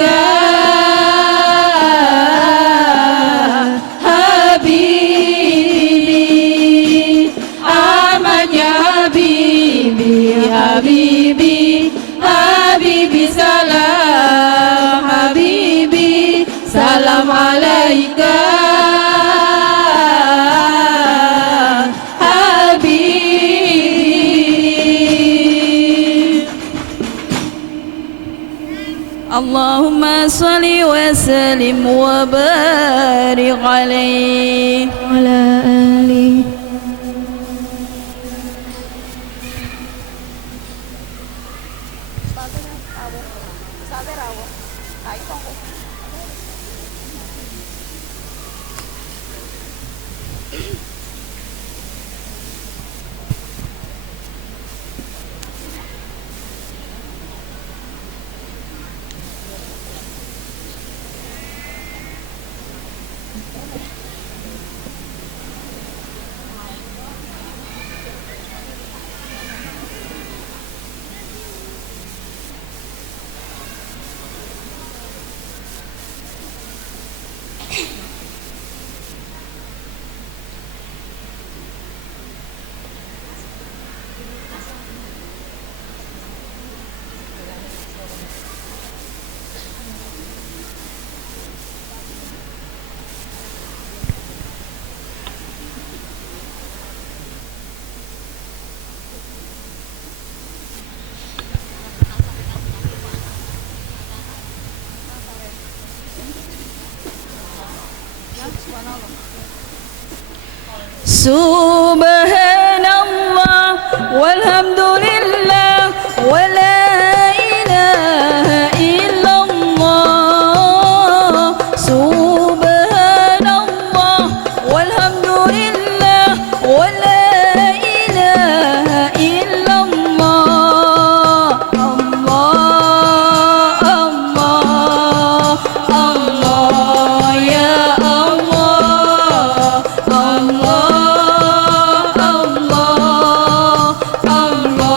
alaika habibi Ahmad ya habibi habibi habibi salam habibi salam alaika habibi Allahumma salli wa sallim wa barik alaihi wa ala alihi Subhanallah walhamdulillah wa la ilaha illallah Subhanallah walhamdulillah wa la ilaha illallah Allah Allah Allah ya Allah Allah Allah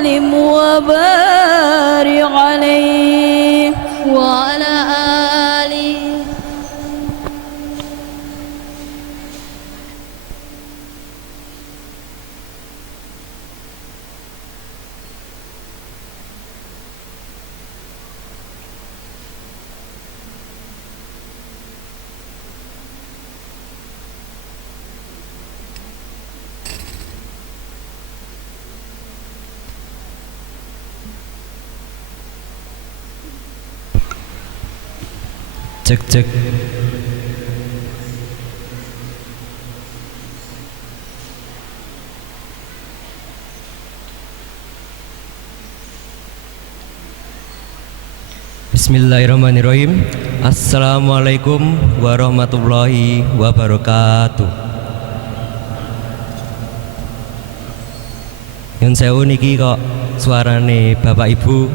وسلم وبارك عليه وعلى آله. Cek cek. Bismillahirrahmanirrahim. Assalamualaikum warahmatullahi wabarakatuh. Nyun sewu niki kok suarane Bapak Ibu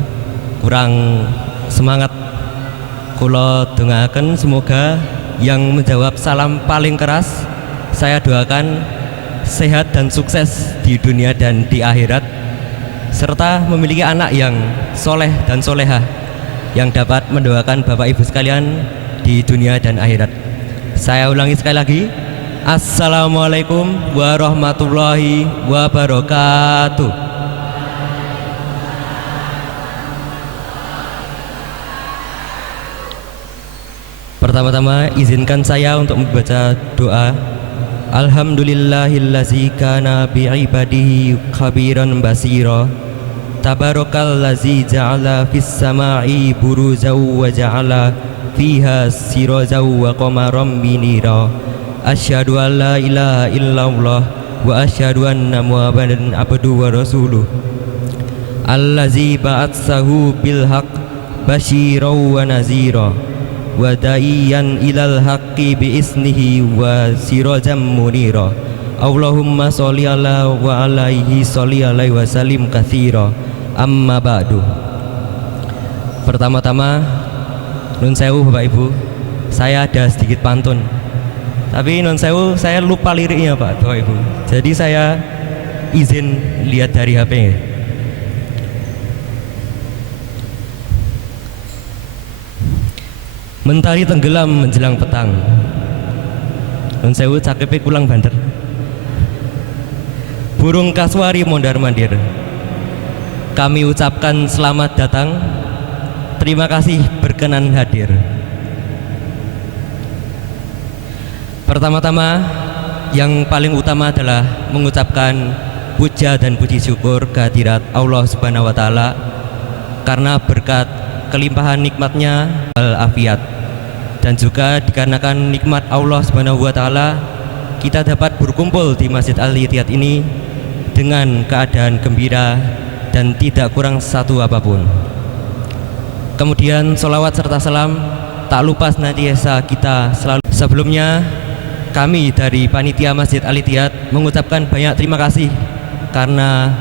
kurang semangat. Kula dongaaken semoga yang menjawab salam paling keras saya doakan sehat dan sukses di dunia dan di akhirat, serta memiliki anak yang soleh dan solehah yang dapat mendoakan Bapak Ibu sekalian di dunia dan akhirat. Saya ulangi sekali lagi, Assalamualaikum warahmatullahi wabarakatuh. Pertama-tama izinkan saya untuk membaca doa. Alhamdulillahillazi kana bi'ibadihi khabiran basira. Tabarakallazi ja'ala fis sama'i buruzan wa ja'ala fiha sirajan wa qamaran binira. Asyhadu an la ilaha illallah wa asyhadu anna Muhammadan abduhu wa rasuluh. Allazi ba'atsahu bil haqq basyiran wa nazira. Wa da'iyan ilal haqqi bi isnihi wa sirajan munira. Allahumma sholli ala wa alaihi sholli alaihi wa sallim katsira. Amma ba'du. Pertama-tama nun sewu Bapak Ibu, saya ada sedikit pantun. Tapi nun sewu saya lupa liriknya Pak Bapak Ibu. Jadi saya izin lihat dari HP. Mentari tenggelam menjelang petang. Nun sewu cakepe kulang banter. Burung kasuari mondar-mandir. Kami ucapkan selamat datang. Terima kasih berkenan hadir. Pertama-tama yang paling utama adalah mengucapkan puja dan puji syukur kehadirat Allah Subhanahu wa taala karena berkat kelimpahan nikmatnya walafiat, dan juga dikarenakan nikmat Allah Subhanahu wa taala kita dapat berkumpul di Masjid Al-Ittihad ini dengan keadaan gembira dan tidak kurang satu apapun. Kemudian sholawat serta salam tak lupa senantiasa kita selalu. Sebelumnya kami dari panitia Masjid Al-Ittihad mengucapkan banyak terima kasih karena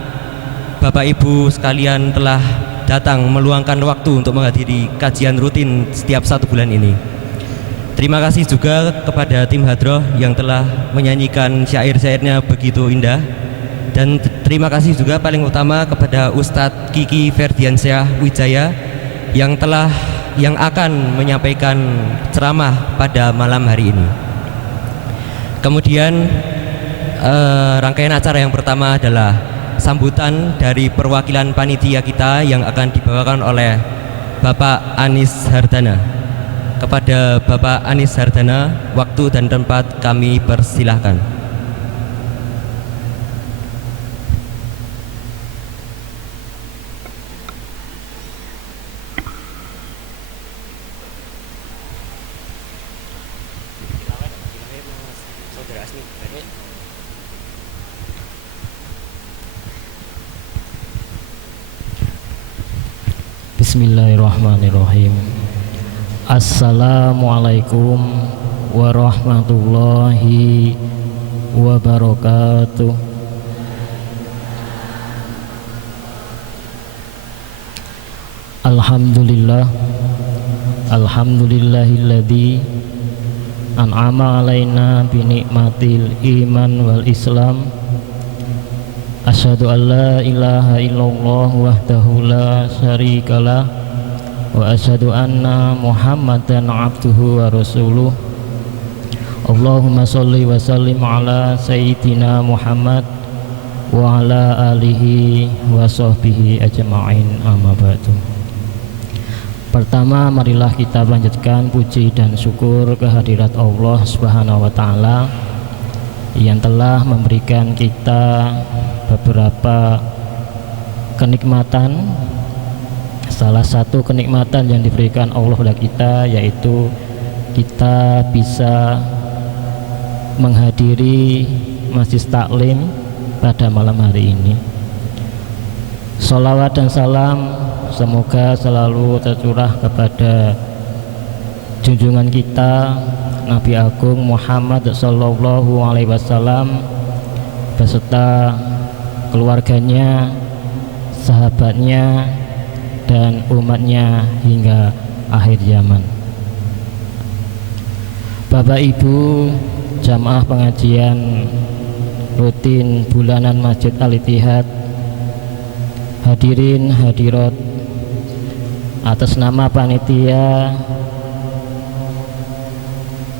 Bapak Ibu sekalian telah datang meluangkan waktu untuk menghadiri kajian rutin setiap 1 bulan ini. Terima kasih juga kepada tim Hadroh yang telah menyanyikan syair-syairnya begitu indah. Dan terima kasih juga paling utama kepada Ustadz Kiki Ferdiansyah Wijaya yang akan menyampaikan ceramah pada malam hari ini. Kemudian rangkaian acara yang pertama adalah sambutan dari perwakilan panitia kita yang akan dibawakan oleh Bapak Anis Hardana. Kepada Bapak Anis Hardana, waktu dan tempat kami persilahkan. Bismillahirrahmanirrahim. Assalamualaikum warahmatullahi wabarakatuh. Alhamdulillah, alhamdulillahilladzi an'ama alaina bi nikmatil iman wal islam Asyhadu an la ilaha illallah wahdahu la syarikalah wa asyhadu anna Muhammadan abduhu wa rasuluh. Allahumma sholli wa sallim ala sayyidina Muhammad wa ala alihi wa sahbihi ajma'in, amma ba'du. Pertama, marilah kita lanjutkan puji dan syukur kehadirat Allah Subhanahu wa taala yang telah memberikan kita beberapa kenikmatan. Salah satu kenikmatan yang diberikan Allah kepada kita yaitu kita bisa menghadiri Majelis Taklim pada malam hari ini. Sholawat dan salam semoga selalu tercurah kepada junjungan kita Nabi Agung Muhammad Sallallahu Alaihi Wasallam beserta keluarganya, sahabatnya, dan umatnya hingga akhir zaman. Bapak Ibu jamaah pengajian rutin bulanan Masjid Al-Ittihad, hadirin hadirat, atas nama panitia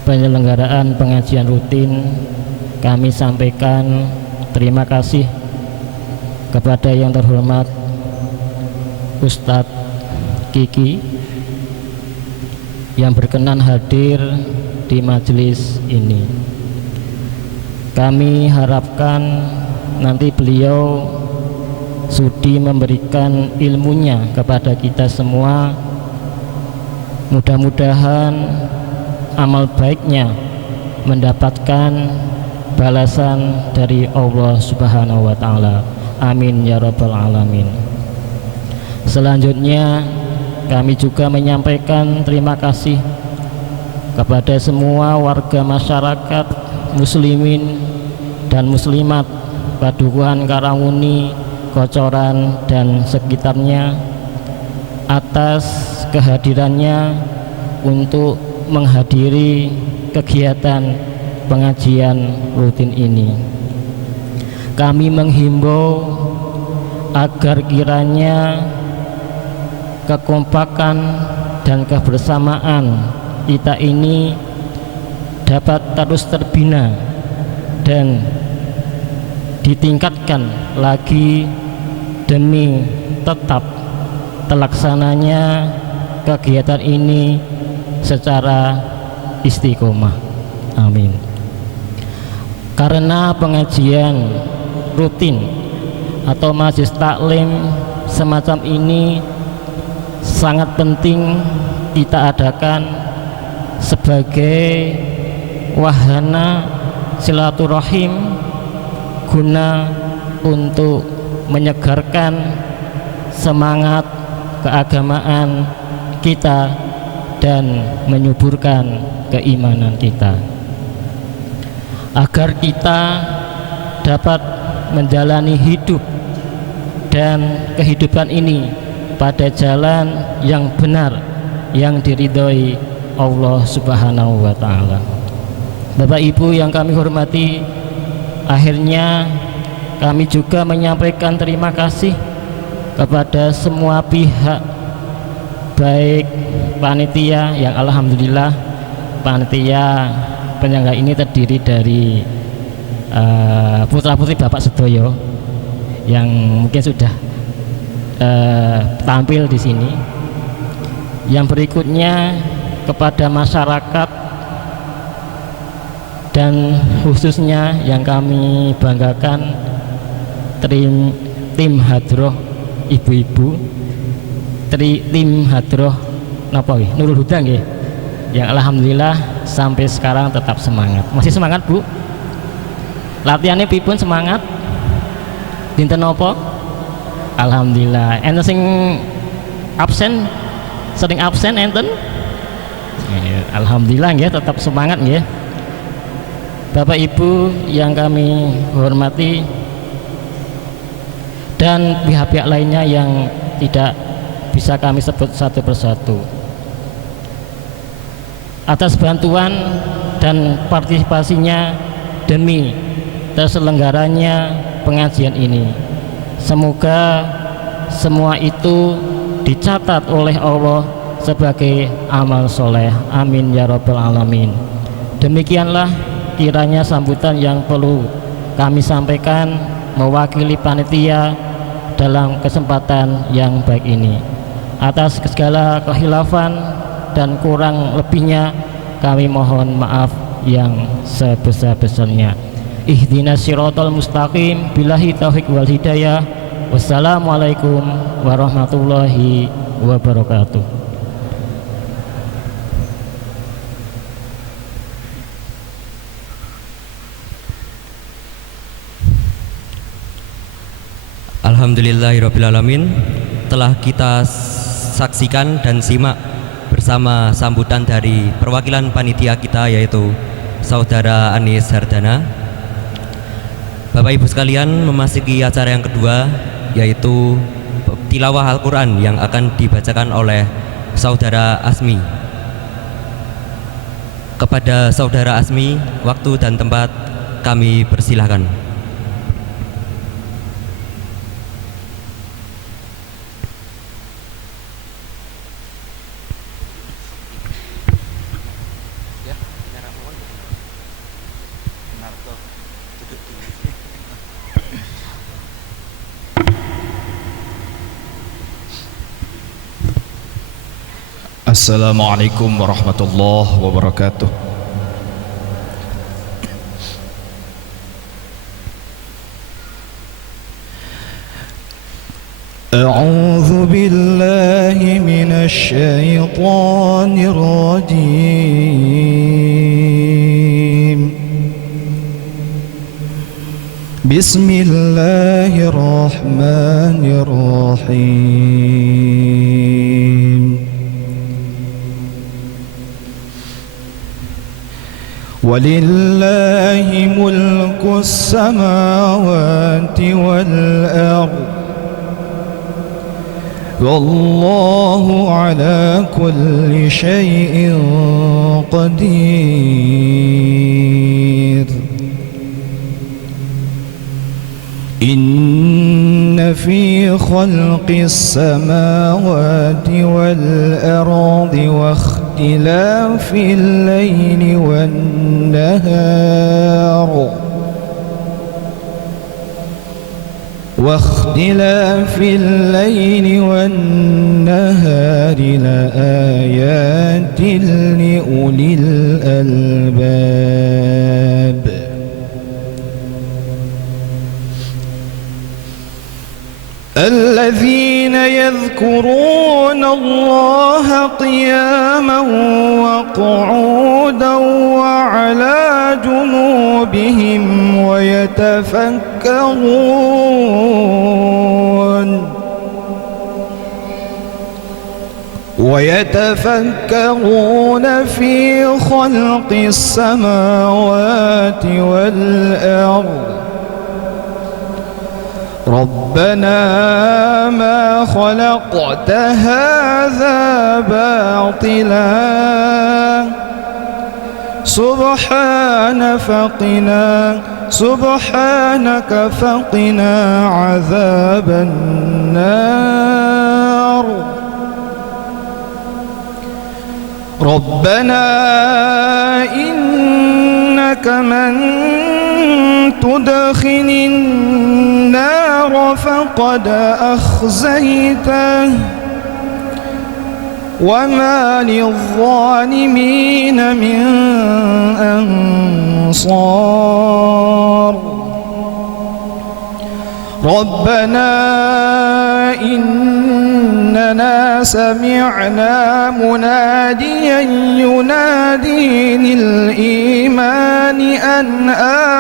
penyelenggaraan pengajian rutin kami sampaikan terima kasih kepada yang terhormat Ustadz Kiki yang berkenan hadir di majelis ini. Kami harapkan nanti beliau sudi memberikan ilmunya kepada kita semua. Mudah-mudahan amal baiknya mendapatkan balasan dari Allah Subhanahu wa taala. Amin ya rabbal alamin. Selanjutnya kami juga menyampaikan terima kasih kepada semua warga masyarakat muslimin dan muslimat Padukuhan Karanguni, Kocoran dan sekitarnya atas kehadirannya untuk menghadiri kegiatan pengajian rutin ini. Kami menghimbau agar kiranya kekompakan dan kebersamaan kita ini dapat terus terbina dan ditingkatkan lagi demi tetap terlaksananya kegiatan ini secara istiqomah. Amin. Karena pengajian rutin atau majelis taklim semacam ini sangat penting kita adakan sebagai wahana silaturahim guna untuk menyegarkan semangat keagamaan kita dan menyuburkan keimanan kita, agar kita dapat menjalani hidup dan kehidupan ini pada jalan yang benar yang diridhoi Allah Subhanahu wa taala. Bapak Ibu yang kami hormati, akhirnya kami juga menyampaikan terima kasih kepada semua pihak, baik panitia yang alhamdulillah panitia penyangga ini terdiri dari putra-putri Bapak Sedoyo yang mungkin sudah tampil di sini. Yang berikutnya kepada masyarakat dan khususnya yang kami banggakan tim hadroh ibu-ibu, tim hadroh napa nggih Nurul Huda nggih, yang alhamdulillah sampai sekarang tetap semangat. Masih semangat Bu? Latihannya pripun semangat? Dinten napa? Alhamdulillah. Enten sing absen, sering absen enten? Alhamdulillah nggih tetap semangat nggih. Bapak Ibu yang kami hormati dan pihak-pihak lainnya yang tidak bisa kami sebut satu persatu, atas bantuan dan partisipasinya demi terselenggaranya pengajian ini. Semoga semua itu dicatat oleh Allah sebagai amal soleh. Amin ya rabbal alamin. Demikianlah kiranya sambutan yang perlu kami sampaikan mewakili panitia dalam kesempatan yang baik ini. Atas segala khilafan dan kurang lebihnya kami mohon maaf yang sebesar-besarnya. Ihdinas siratal mustaqim, billahi taufiq wal hidayah. Wassalamualaikum warahmatullahi wabarakatuh. Alhamdulillahirrabbilalamin. Telah kita saksikan dan simak bersama sambutan dari perwakilan panitia kita, yaitu Saudara Anis Hardana. Bapak Ibu sekalian, memasuki acara yang kedua, yaitu tilawah Al-Quran yang akan dibacakan oleh Saudara Asmi. Kepada Saudara Asmi, waktu dan tempat kami persilahkan. Assalamualaikum warahmatullahi wabarakatuh. A'udzu billahi minasy syaithanir rajim. Bismillahirrahmanirrahim. ولله ملك السماوات والأرض والله على كل شيء قدير إن في خلق السماوات والأرض واختلاف الليل والنهار لآيات لأولي الألباب الذين يذكرون الله قياما وقعودا وعلى جنوبهم ويتفكرون في خلق السماوات والأرض ربنا ما خلقت هذا باطلا سبحانك فقنا عذاب النار ربنا إنك من تدخل النار فقد أخزيته وما للظالمين من أنصار ربنا إننا سمعنا مناديا ينادي للإيمان أن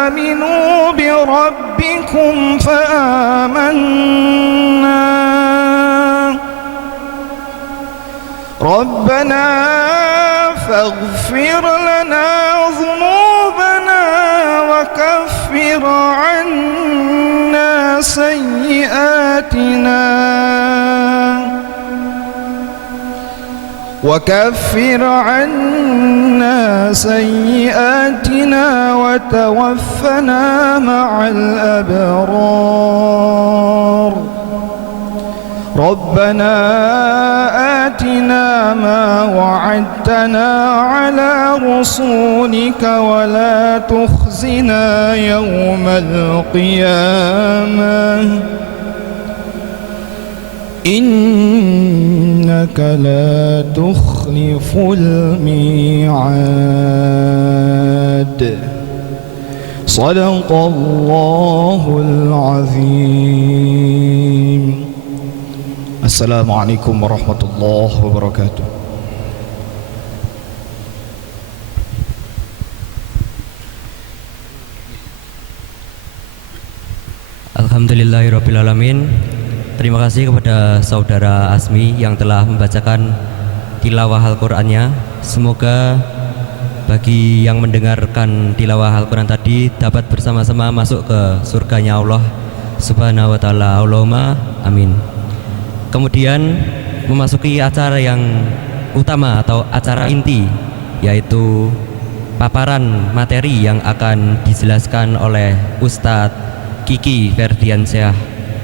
آمنوا بربكم فآمنا ربنا فاغفر لنا ذنوبنا وكفر عنا عنا سيئاتنا وتوفنا مع الأبرار ربنا آتنا ما وعدتنا على رسولك ولا تخزنا يوم القيامة إنك لا تخلف الميعاد صدق الله العظيم. السلام عليكم ورحمة الله وبركاته. Alhamdulillahirrabbilalamin. Terima kasih kepada saudara Asmi yang telah membacakan tilawah Al-Qur'annya. Semoga bagi yang mendengarkan tilawah Al-Qur'an tadi dapat bersama-sama masuk ke surganya Allah Subhanahu wa taala. Allahumma amin. Kemudian memasuki acara yang utama atau acara inti, yaitu paparan materi yang akan dijelaskan oleh Ustadz Kiki Ferdiansyah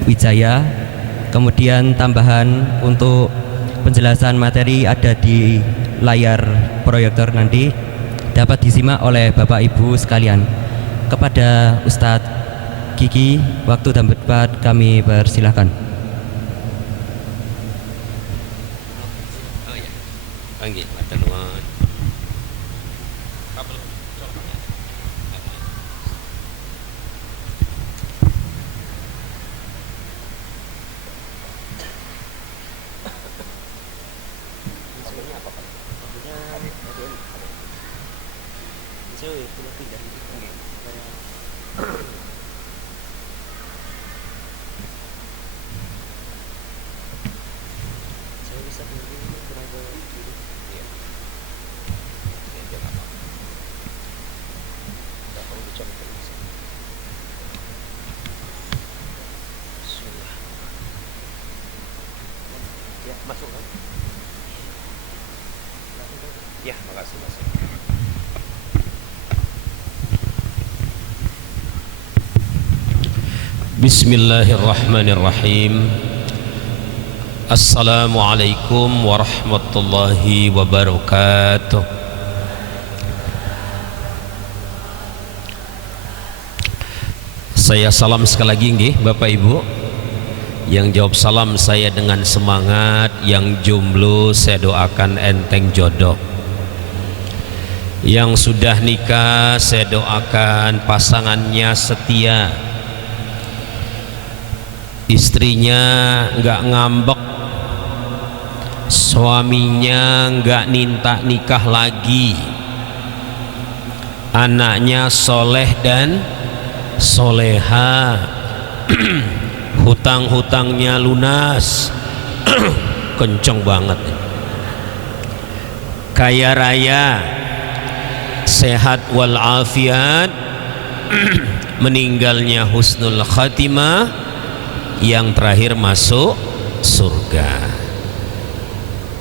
Wijaya. Kemudian tambahan untuk penjelasan materi ada di layar proyektor, nanti dapat disimak oleh Bapak Ibu sekalian. Kepada Ustadz Kiki, waktu dan tempat kami persilahkan. Ya, makasih. Bismillahirrahmanirrahim. Assalamualaikum warahmatullahi wabarakatuh. Saya salam sekali lagi nggih Bapak Ibu. Yang jawab salam saya dengan semangat, yang jomblo saya doakan enteng jodoh. Yang sudah nikah saya doakan pasangannya setia, istrinya nggak ngambek, suaminya nggak minta nikah lagi, anaknya soleh dan soleha, hutang-hutangnya lunas, kenceng banget, kaya raya, sehat walafiat, meninggalnya husnul khatimah, yang terakhir masuk surga.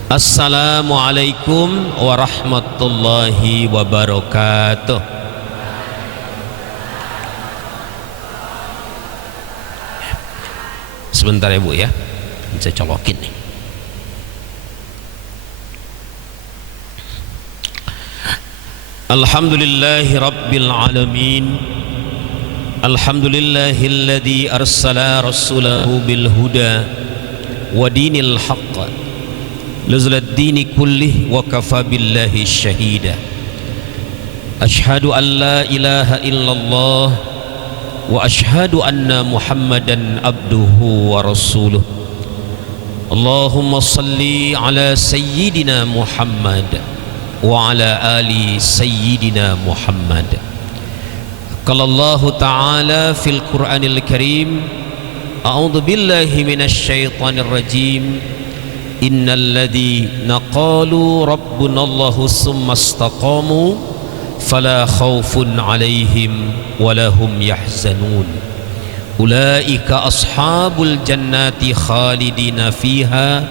Assalamualaikum warahmatullahi wabarakatuh. Sebentar ya Bu ya, saya colokin nih. Alhamdulillahi rabbil alamin. Alhamdulillahilladzi arsala rasulahu bil huda wa dinil haqq lizlad dini kullih wa kafa billahi syahida. Ashhadu an la ilaha illallah wa ashhadu anna Muhammadan abduhu wa rasuluh. Allahumma salli ala sayyidina Muhammad wa ala ali sayyidina Muhammad. Qala Allah Ta'ala fil Qur'anil Karim, a'udzu billahi minasy syaithanir rajim. Innal ladzina qalu rabbuna Allahu tsumma istaqamu fala khaufun 'alaihim wala hum yahzanun. Ulaika ashabul jannati khalidina fiha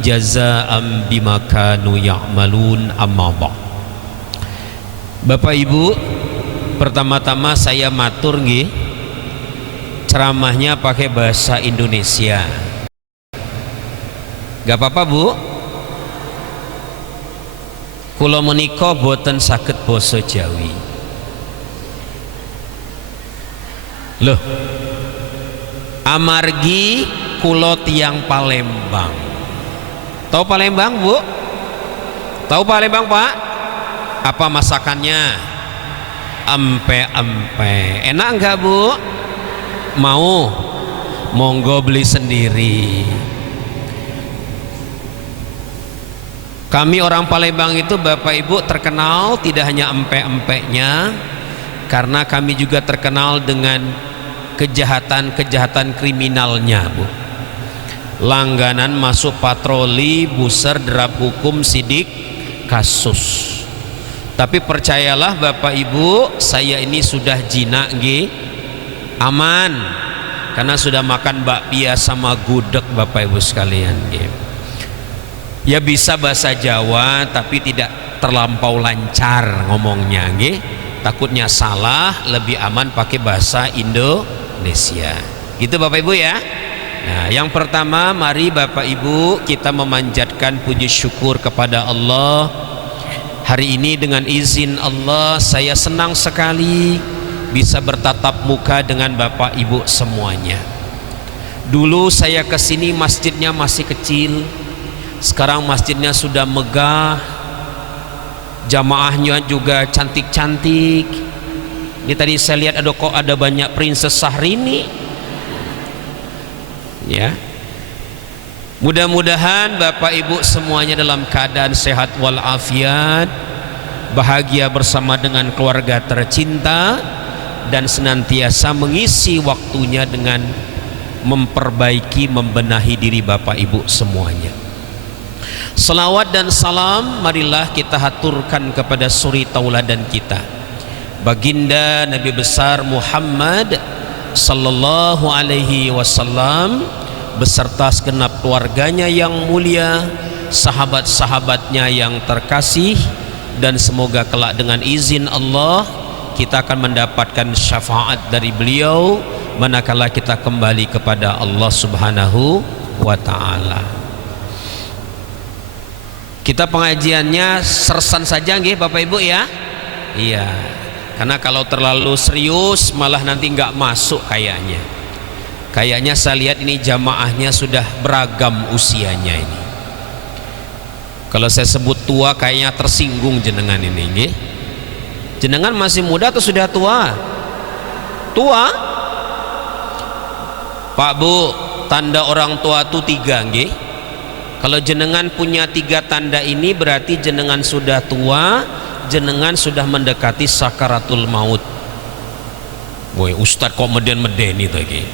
jazaa'an bima kanu ya'malun. Amma ba'd. Bapak Ibu, pertama-tama saya matur nggih, ceramahnya pakai bahasa Indonesia. Gak apa-apa Bu? Kula menika boten saged basa Jawi. Loh, amargi kula tiyang Palembang. Tahu Palembang Bu? Tahu Palembang Pak? Apa masakannya? Empe-empe. Enak enggak Bu? Mau? Monggo beli sendiri. Kami orang Palembang itu Bapak Ibu terkenal tidak hanya empe-empeknya, karena kami juga terkenal dengan kejahatan-kejahatan kriminalnya Bu. Langganan masuk patroli, buser, derap hukum, sidik, kasus. Tapi percayalah Bapak Ibu, saya ini sudah jinak nggih, aman, karena sudah makan bakpia sama gudeg Bapak Ibu sekalian nggih. Ya bisa bahasa Jawa tapi tidak terlampau lancar ngomongnya nggih. Takutnya salah, lebih aman pakai bahasa Indonesia. Gitu Bapak Ibu ya. Nah, yang pertama mari Bapak Ibu kita memanjatkan puji syukur kepada Allah. Hari ini dengan izin Allah saya senang sekali bisa bertatap muka dengan Bapak Ibu semuanya. Dulu saya kesini masjidnya masih kecil, sekarang masjidnya sudah megah, jamaahnya juga cantik-cantik. Ini tadi saya lihat ada banyak Princess Syahrini. Ya. Mudah-mudahan Bapak Ibu semuanya dalam keadaan sehat walafiat, bahagia bersama dengan keluarga tercinta, dan senantiasa mengisi waktunya dengan memperbaiki, membenahi diri Bapak Ibu semuanya. Salawat dan salam marilah kita haturkan kepada suri tauladan kita, baginda Nabi besar Muhammad sallallahu alaihi wasallam beserta segenap keluarganya yang mulia, sahabat-sahabatnya yang terkasih, dan semoga kelak dengan izin Allah kita akan mendapatkan syafaat dari beliau manakala kita kembali kepada Allah Subhanahu wa taala. Kita pengajiannya sersan saja nggih Bapak Ibu ya. Iya. Karena kalau terlalu serius malah nanti nggak masuk kayaknya. Kayaknya saya lihat ini jamaahnya sudah beragam usianya ini. Kalau saya sebut tua kayaknya tersinggung jenengan ini nggih. Jenengan masih muda atau sudah tua? Tua? Pak Bu, tanda orang tua itu 3 nggih. Kalau jenengan punya 3 tanda ini berarti jenengan sudah tua, jenengan sudah mendekati sakaratul maut. Boy, Ustadz kok meden-meden itu lagi.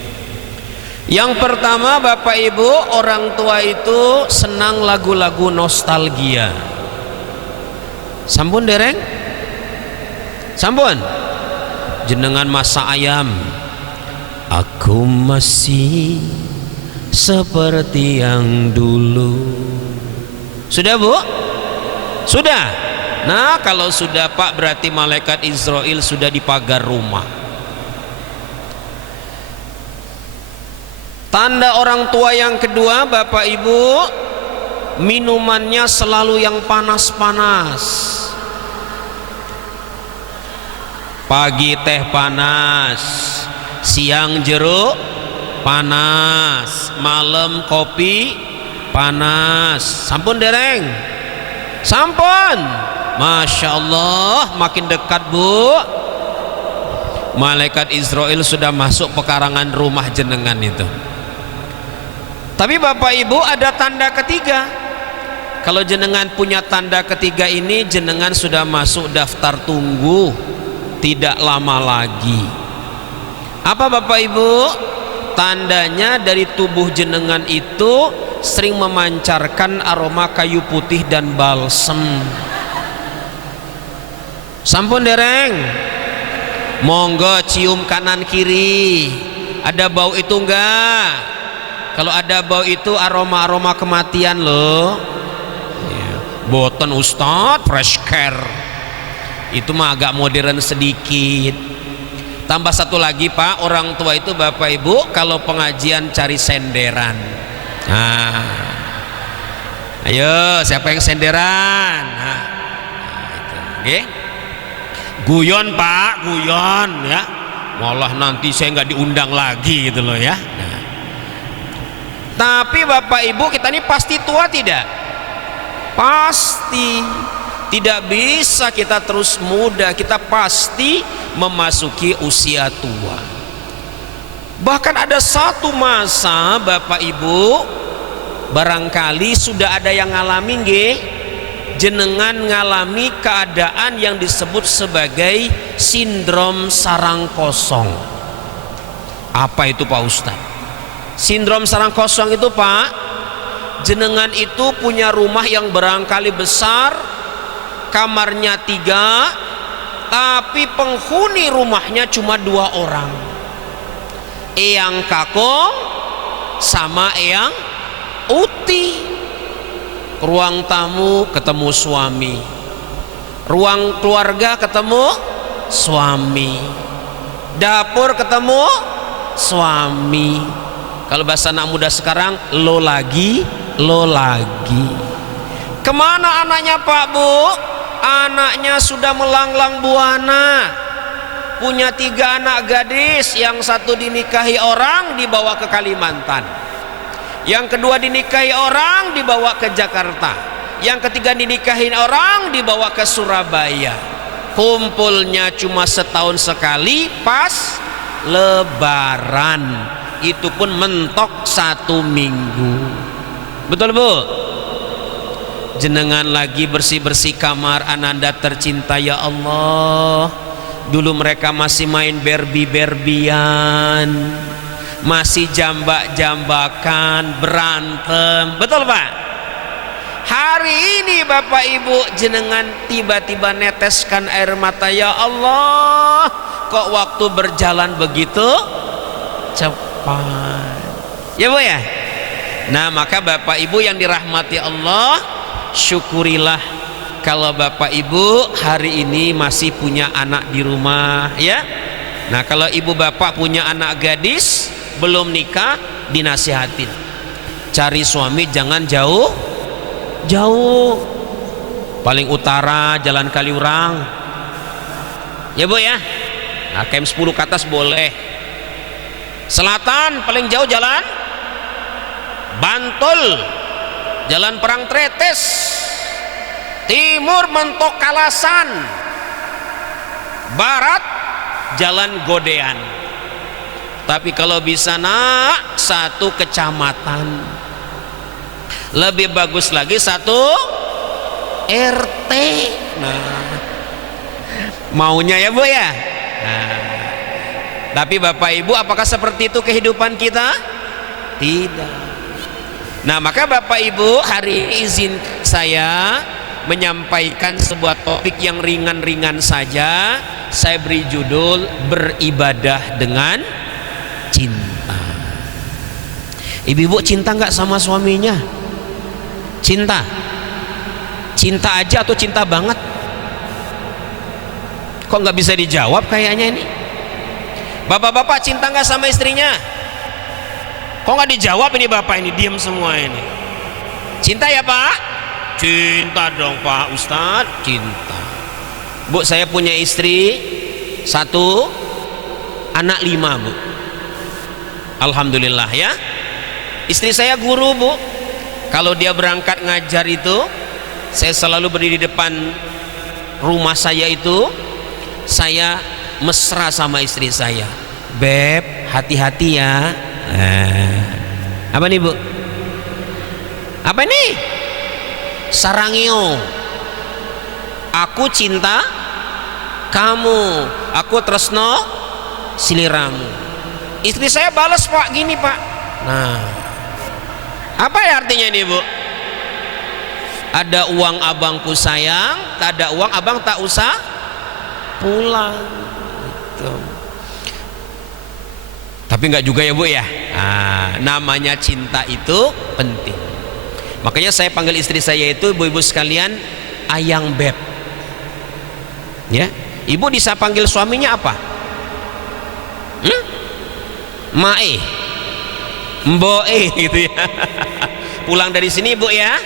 Yang pertama Bapak Ibu, orang tua itu senang lagu-lagu nostalgia. Sampun dereng? Sampun? Jenengan masak ayam, aku masih seperti yang dulu. Sudah Bu? Sudah? Nah kalau sudah Pak berarti malaikat Israel sudah di pagar rumah. Tanda orang tua yang kedua Bapak Ibu, minumannya selalu yang panas-panas. Pagi teh panas, siang jeruk panas, malam kopi panas. Sampun dereng? Sampun. Masya Allah, makin dekat Bu. Malaikat Israel sudah masuk pekarangan rumah jenengan itu. Tapi Bapak Ibu ada tanda ketiga. Kalau jenengan punya tanda ketiga ini, jenengan sudah masuk daftar tunggu, tidak lama lagi. Apa Bapak Ibu? Tandanya dari tubuh jenengan itu sering memancarkan aroma kayu putih dan balsem. Sampun dereng? Monggo cium kanan kiri. Ada bau itu enggak? Kalau ada bau itu aroma-aroma kematian loh. Boten Ustadz, fresh care. Itu mah agak modern sedikit. Tambah satu lagi Pak, orang tua itu Bapak Ibu kalau pengajian cari senderan. Nah, ayo siapa yang senderan? Nah, itu. Okay. Guyon Pak, guyon ya. Malah nanti saya nggak diundang lagi gitu loh ya. Nah. Tapi Bapak Ibu kita ini pasti tua tidak? Pasti. Tidak bisa kita terus muda, kita pasti memasuki usia tua. Bahkan ada satu masa Bapak Ibu, barangkali sudah ada yang ngalami nggih, jenengan ngalami keadaan yang disebut sebagai sindrom sarang kosong. Apa itu Pak Ustadz? Sindrom sarang kosong itu Pak, jenengan itu punya rumah yang barangkali besar, kamarnya 3, tapi penghuni rumahnya cuma 2 orang, eyang kakung sama eyang uti. Ruang tamu ketemu suami, ruang keluarga ketemu suami, dapur ketemu suami. Kalau bahasa anak muda sekarang, lo lagi. Kemana anaknya Pak Bu? Anaknya sudah melanglang buana, punya 3 anak gadis, yang satu dinikahi orang dibawa ke Kalimantan, yang kedua dinikahi orang dibawa ke Jakarta, yang ketiga dinikahin orang dibawa ke Surabaya. Kumpulnya cuma setahun sekali pas Lebaran, itu pun mentok 1 minggu. Betul Bu? Jenengan lagi bersih-bersih kamar ananda tercinta, ya Allah, dulu mereka masih main berbi-berbian, masih jambak-jambakan, berantem. Betul Pak? Hari ini Bapak Ibu jenengan tiba-tiba neteskan air mata, ya Allah, kok waktu berjalan begitu cepat. Ya Bu ya? Nah maka Bapak Ibu yang dirahmati Allah, syukurilah kalau Bapak Ibu hari ini masih punya anak di rumah ya. Nah kalau ibu bapak punya anak gadis belum nikah, dinasihatin cari suami jangan jauh, paling utara Jalan Kaliurang ya Bu ya. Nah KM 10 ke atas boleh. Selatan paling jauh Jalan Bantul, Jalan Perang Tretes. Timur mentok Kalasan, barat Jalan Godean. Tapi kalau bisa nak 1 kecamatan, lebih bagus lagi 1 RT. Nah maunya ya Bu ya. Nah, tapi Bapak Ibu apakah seperti itu kehidupan kita? Tidak. Nah maka Bapak Ibu hari ini izin saya menyampaikan sebuah topik yang ringan-ringan saja. Saya beri judul beribadah dengan cinta. Ibu-ibu cinta nggak sama suaminya? Cinta aja atau cinta banget? Kok nggak bisa dijawab kayaknya ini? Bapak-bapak cinta nggak sama istrinya? Kok nggak dijawab ini bapak ini, diam semua ini. Cinta ya Pak? Cinta dong Pak Ustadz, cinta. Bu saya punya istri 1, anak 5 Bu. Alhamdulillah ya. Istri saya guru Bu. Kalau dia berangkat ngajar itu, saya selalu berdiri di depan rumah saya itu, saya mesra sama istri saya. Beb, hati-hati ya. Apa nih Bu? Apa nih? Sarangio. Aku cinta kamu, aku tresno siliramu. Istri saya balas Pak gini Pak. Nah, apa ya artinya ini Bu? Ada uang abangku sayang, tak ada uang abang tak usah pulang gitu. Tapi enggak juga ya Bu ya. Nah, namanya cinta itu penting. Makanya saya panggil istri saya itu, ibu-ibu sekalian, ayang beb. Ya, ibu bisa panggil suaminya apa? Mae, mboe gitu ya. Pulang dari sini ibu ya,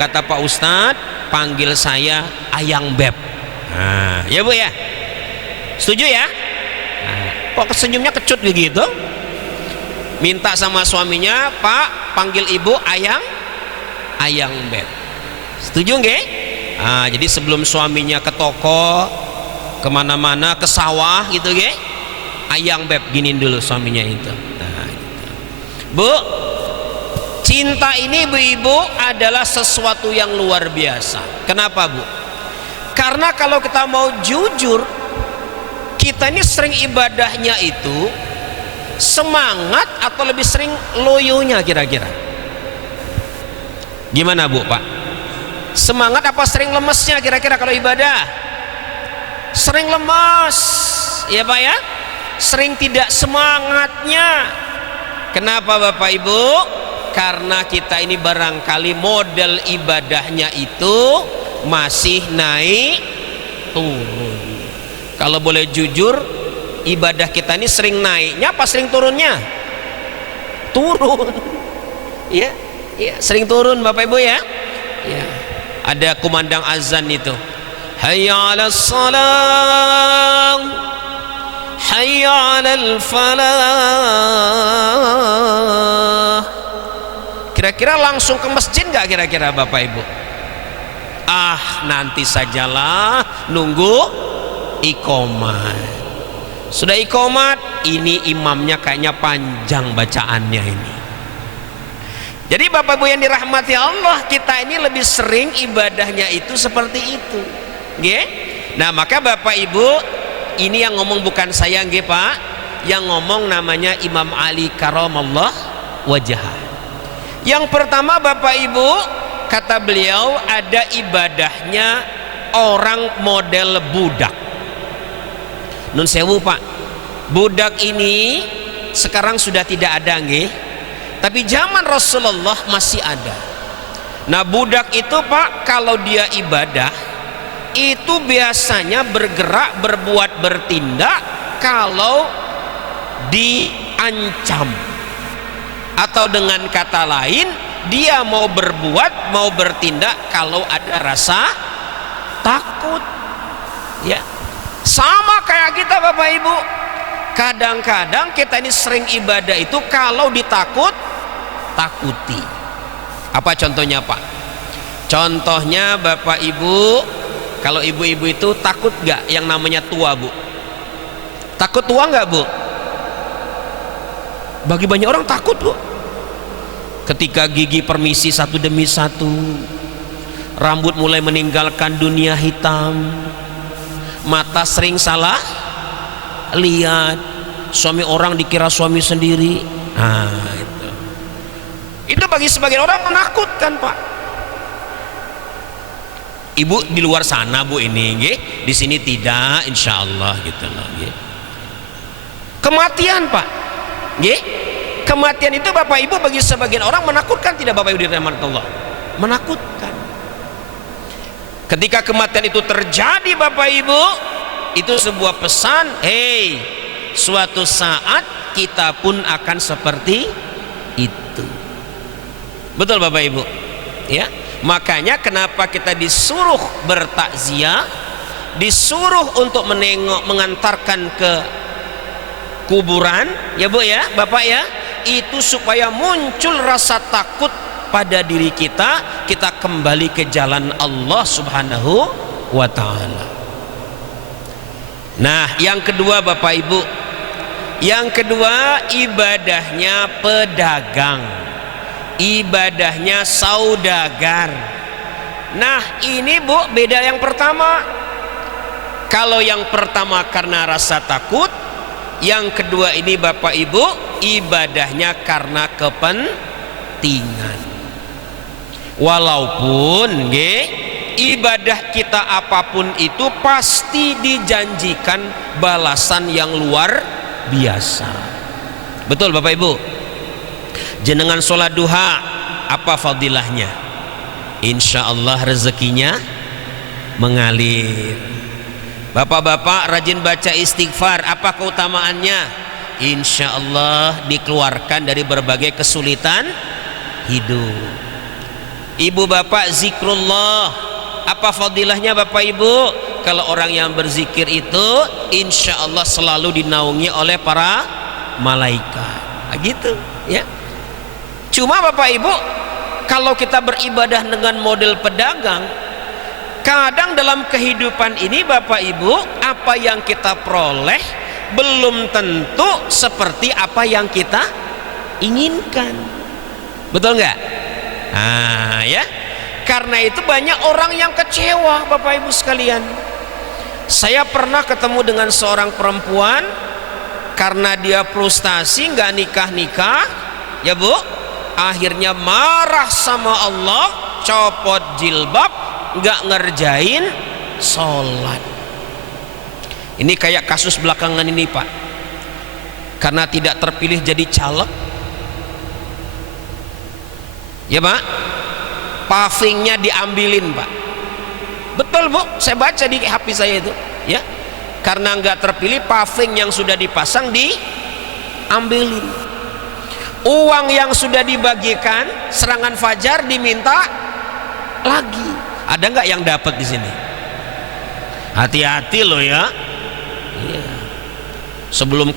kata Pak Ustadz, panggil saya Ayang Beb. Nah, ya bu ya, setuju ya? Nah, kok senyumnya kecut begitu? Minta sama suaminya, Pak, panggil ibu Ayang Beb. Setuju nggak? Nah, jadi sebelum suaminya ke toko, kemana-mana, ke sawah gitu nggak? Ayang Beb giniin dulu suaminya itu. Nah, gitu. Bu, cinta ini ibu-ibu adalah sesuatu yang luar biasa. Kenapa bu? Karena kalau kita mau jujur, kita ini sering ibadahnya itu semangat atau lebih sering loyonya kira-kira? Gimana bu pak? Semangat apa sering lemesnya kira-kira kalau ibadah? Sering lemas ya pak ya? Sering tidak semangatnya. Kenapa bapak ibu? Karena kita ini barangkali model ibadahnya itu masih naik turun. Kalau boleh jujur, ibadah kita ini sering naiknya apa sering turunnya? Turun. Ya, ya, sering turun bapak ibu ya. Ya. Ada kumandang azan itu, hayya 'alas salam, hayya 'alal falah. Kira-kira langsung ke masjid nggak kira-kira bapak ibu? Ah, nanti sajalah, nunggu iqomat. Sudah iqomat, ini imamnya kayaknya panjang bacaannya ini. Jadi bapak ibu yang dirahmati Allah, kita ini lebih sering ibadahnya itu seperti itu. Nggih? Nah, maka bapak ibu, ini yang ngomong bukan saya nggih Pak, yang ngomong namanya Imam Ali karamallah wajhah. Yang pertama bapak ibu, kata beliau ada ibadahnya orang model budak. Nun sewu pak, budak ini sekarang sudah tidak ada nggih, tapi zaman Rasulullah masih ada. Nah budak itu pak, kalau dia ibadah itu biasanya bergerak, berbuat, bertindak kalau diancam, atau dengan kata lain dia mau berbuat, mau bertindak kalau ada rasa takut. Ya, sama kayak kita bapak ibu, kadang-kadang kita ini sering ibadah itu kalau ditakut-takuti. Apa contohnya pak? Contohnya bapak ibu, kalau ibu-ibu itu takut gak yang namanya tua bu? Takut tua gak bu? Bagi banyak orang takut bu. Ketika gigi permisi satu demi satu, rambut mulai meninggalkan dunia hitam, mata sering salah lihat, suami orang dikira suami sendiri. Nah, itu bagi sebagian orang menakutkan pak. Ibu di luar sana bu ini, nggih, di sini tidak, insya Allah gitu loh. Nggih. Kematian pak, nggih. Kematian itu bapak ibu bagi sebagian orang menakutkan, tidak bapak ibu dirahmati Allah? Menakutkan. Ketika kematian itu terjadi bapak ibu, itu sebuah pesan, hei, suatu saat kita pun akan seperti itu. Betul bapak ibu? Ya, makanya kenapa kita disuruh bertakziah, disuruh untuk menengok, mengantarkan ke kuburan, ya bu ya, bapak ya, itu supaya muncul rasa takut pada diri kita, kita kembali ke jalan Allah Subhanahu wa ta'ala. Nah yang kedua bapak ibu, yang kedua ibadahnya pedagang, ibadahnya saudagar. Nah ini bu beda yang pertama. Kalau yang pertama karena rasa takut, yang kedua ini bapak ibu ibadahnya karena kepentingan. Walaupun nggih, ibadah kita apapun itu pasti dijanjikan balasan yang luar biasa. Betul bapak ibu? Jenengan sholat duha, apa fadilahnya? Insya Allah rezekinya mengalir. Bapak-bapak rajin baca istighfar. Apa keutamaannya? Insya Allah dikeluarkan dari berbagai kesulitan hidup. Ibu bapak zikrullah. Apa fadilahnya bapak ibu? Kalau orang yang berzikir itu insya Allah selalu dinaungi oleh para malaikat. Gitu ya. Cuma bapak ibu, kalau kita beribadah dengan model pedagang, kadang dalam kehidupan ini bapak ibu, apa yang kita peroleh belum tentu seperti apa yang kita inginkan. Betul nggak? Nah ya, karena itu banyak orang yang kecewa bapak ibu sekalian. Saya pernah ketemu dengan seorang perempuan, karena dia frustasi nggak nikah-nikah ya bu, akhirnya marah sama Allah, copot jilbab, nggak ngerjain sholat. Ini kayak kasus belakangan ini pak, karena tidak terpilih jadi caleg ya pak, pavingnya diambilin pak. Betul bu, saya baca di HP saya itu ya, karena nggak terpilih paving yang sudah dipasang diambilin. Uang yang sudah dibagikan serangan fajar diminta lagi. Ada nggak yang dapat di sini? Hati-hati loh ya. Iya. Sebelum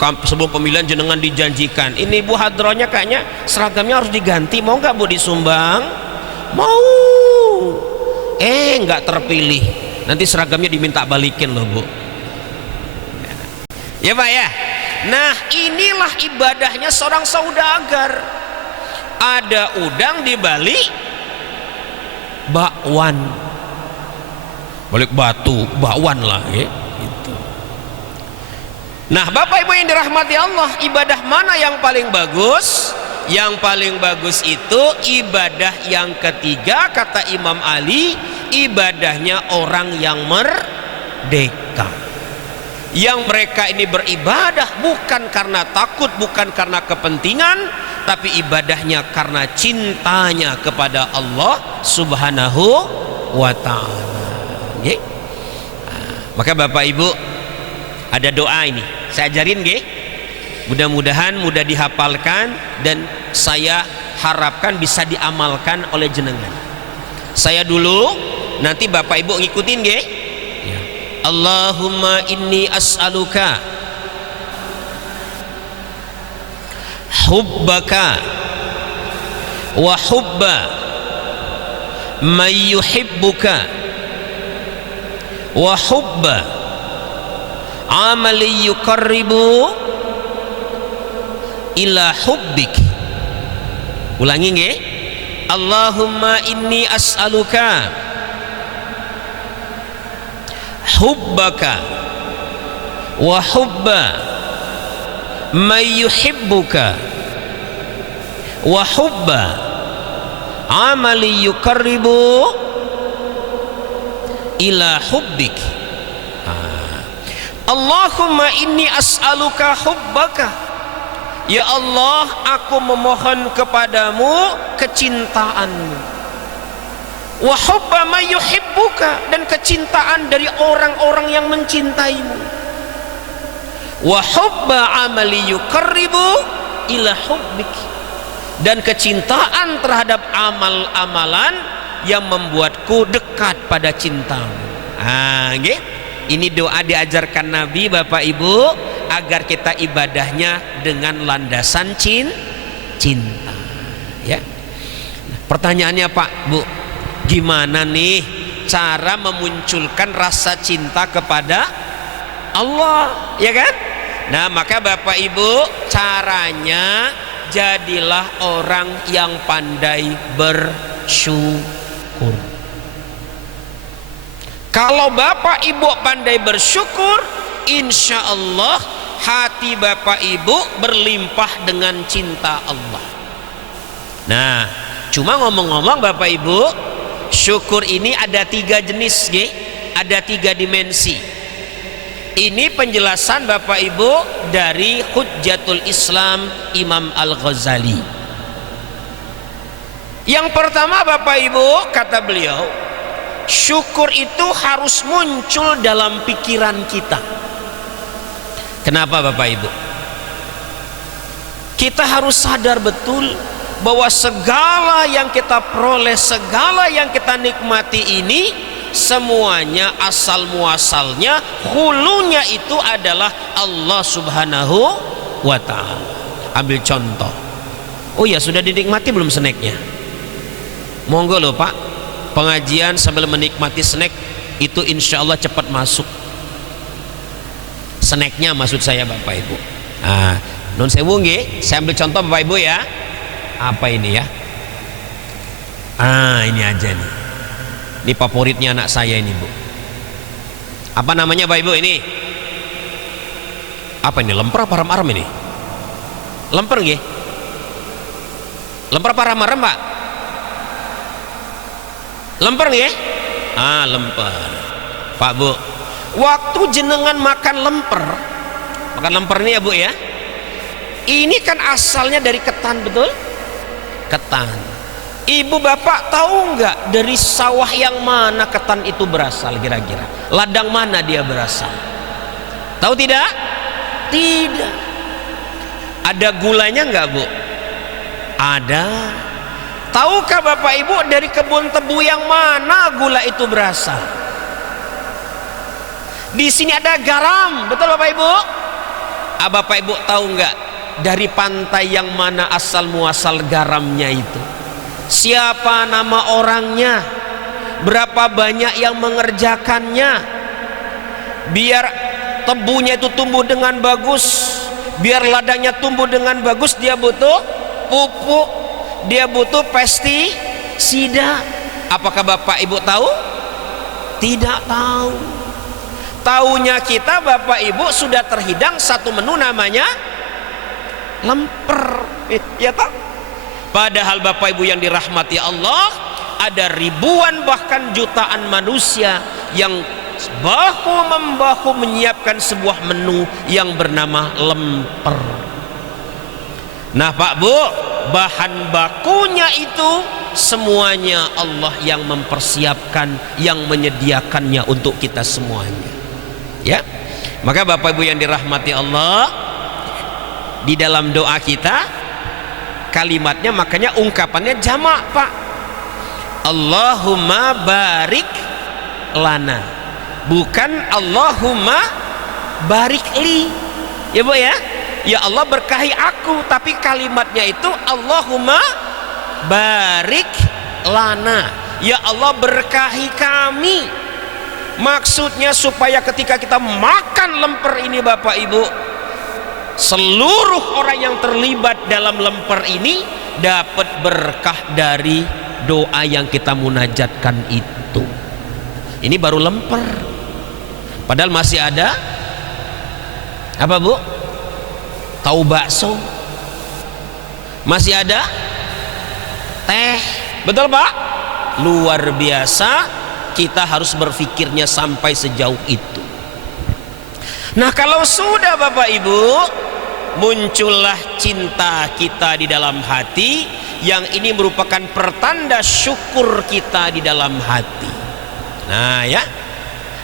pemilihan jenengan dijanjikan, ini bu hadronya kayaknya seragamnya harus diganti, mau nggak bu disumbang? Mau. Nggak terpilih, nanti seragamnya diminta balikin loh bu. Ya pak ya. Nah inilah ibadahnya seorang saudagar. Ada udang di balik bakwan, balik batu bakwan lah ya. Nah bapak ibu yang dirahmati Allah, ibadah mana yang paling bagus? Yang paling bagus itu ibadah yang ketiga, kata Imam Ali, ibadahnya orang yang merdeka, yang mereka ini beribadah bukan karena takut, bukan karena kepentingan, tapi ibadahnya karena cintanya kepada Allah Subhanahu wa ta'ala. Maka bapak ibu, ada doa ini saya ajarin nggih, mudah-mudahan mudah dihafalkan dan saya harapkan bisa diamalkan oleh jenengan. Saya dulu, nanti bapak ibu ngikutin nggih ya. Allahumma inni as'aluka hubbaka wa hubba man yuhibbuka wa hubba amali yuqarribu ila hubbik. Ulangi nggih. Allahumma inni as'aluka hubbaka wa hubba man yuhibbuka wa hubba amali yuqarribu ila hubbik. Allahumma inni as'aluka hubbaka. Ya Allah, aku memohon kepadamu kecintaanmu. Wa hubba man yuhibbuka, dan kecintaan dari orang-orang yang mencintaimu. Wa hubba amali yuqarribu ila hubbik, dan kecintaan terhadap amal-amalan yang membuatku dekat pada cintamu. Nggih. Ini doa diajarkan Nabi bapak ibu, agar kita ibadahnya dengan landasan cinta ya. Pertanyaannya pak bu, gimana nih cara memunculkan rasa cinta kepada Allah ya kan? Nah maka bapak ibu, caranya jadilah orang yang pandai bersyukur. Kalau bapak ibu pandai bersyukur, insya Allah hati bapak ibu berlimpah dengan cinta Allah. Nah cuma ngomong-ngomong bapak ibu, syukur ini ada 3 jenis, ada 3 dimensi. Ini penjelasan bapak ibu dari Hujjatul Islam Imam Al-Ghazali. Yang pertama bapak ibu, kata beliau, syukur itu harus muncul dalam pikiran kita. Kenapa Bapak Ibu? Kita harus sadar betul bahwa segala yang kita peroleh, segala yang kita nikmati ini semuanya asal muasalnya, hulunya itu adalah Allah Subhanahu wa ta'ala. Ambil contoh. Oh ya, sudah dinikmati belum snacknya? Monggo loh Pak, pengajian sambil menikmati snack itu insya Allah cepat masuk. Snacknya maksud saya Bapak Ibu. Nah, nun sewu nggih, saya ambil contoh Bapak Ibu ya. Apa ini ya? Ini aja nih. Ini favoritnya anak saya ini Bu. Apa namanya Bapak Ibu ini? Apa ini? Lemper apa arem-arem ini? Lemper nggih? Lemper apa arem-arem Pak? Lemper nggih? Lemper. Pak Bu, waktu jenengan makan lemper ini ya Bu ya, ini kan asalnya dari ketan, betul? Ketan. Ibu bapak tahu nggak dari sawah yang mana ketan itu berasal kira-kira? Ladang mana dia berasal? Tahu tidak? Tidak. Ada gulanya nggak Bu? Ada. Tahukah Bapak Ibu dari kebun tebu yang mana gula itu berasal? Di sini ada garam, betul Bapak Ibu? Bapak Ibu tahu nggak dari pantai yang mana asal muasal garamnya itu? Siapa nama orangnya? Berapa banyak yang mengerjakannya? Biar tebunya itu tumbuh dengan bagus, biar ladangnya tumbuh dengan bagus, dia butuh pupuk, dia butuh pestisida. Apakah Bapak Ibu tahu? Tidak tahu. Taunya kita Bapak Ibu sudah terhidang satu menu namanya lemper, ya tak? Padahal Bapak Ibu yang dirahmati Allah, ada ribuan bahkan jutaan manusia yang bahu membahu menyiapkan sebuah menu yang bernama lemper. Nah Pak Bu, bahan bakunya itu semuanya Allah yang mempersiapkan, yang menyediakannya untuk kita semuanya. Ya, maka Bapak Ibu yang dirahmati Allah, di dalam doa kita kalimatnya, makanya ungkapannya jamak Pak. Allahumma barik lana, bukan Allahumma barik li, ya Bu ya. Ya Allah berkahi aku, tapi kalimatnya itu Allahumma barik lana, ya Allah berkahi kami. Maksudnya supaya ketika kita makan lemper ini Bapak Ibu, seluruh orang yang terlibat dalam lemper ini dapat berkah dari doa yang kita munajatkan itu. Ini baru lemper, padahal masih ada apa Bu? Tahu bakso, masih ada teh, betul Pak? Luar biasa, kita harus berpikirnya sampai sejauh itu. Nah kalau sudah Bapak Ibu, muncullah cinta kita di dalam hati, yang ini merupakan pertanda syukur kita di dalam hati. Nah ya,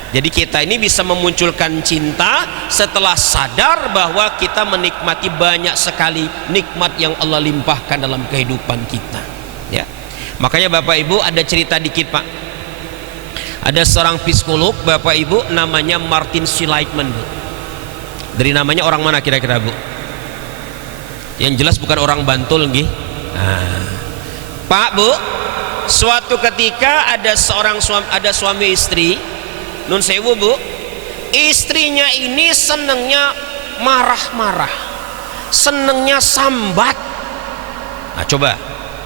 jadi kita ini bisa memunculkan cinta setelah sadar bahwa kita menikmati banyak sekali nikmat yang Allah limpahkan dalam kehidupan kita. Ya, makanya Bapak Ibu ada cerita dikit Pak. Ada seorang psikolog Bapak Ibu namanya Martin Seligman Bu. Dari namanya orang mana kira-kira Bu? Yang jelas bukan orang Bantul nggih. Pak Bu, suatu ketika ada suami istri, nun sewu Bu, istrinya ini senengnya marah-marah, senengnya sambat. Nah coba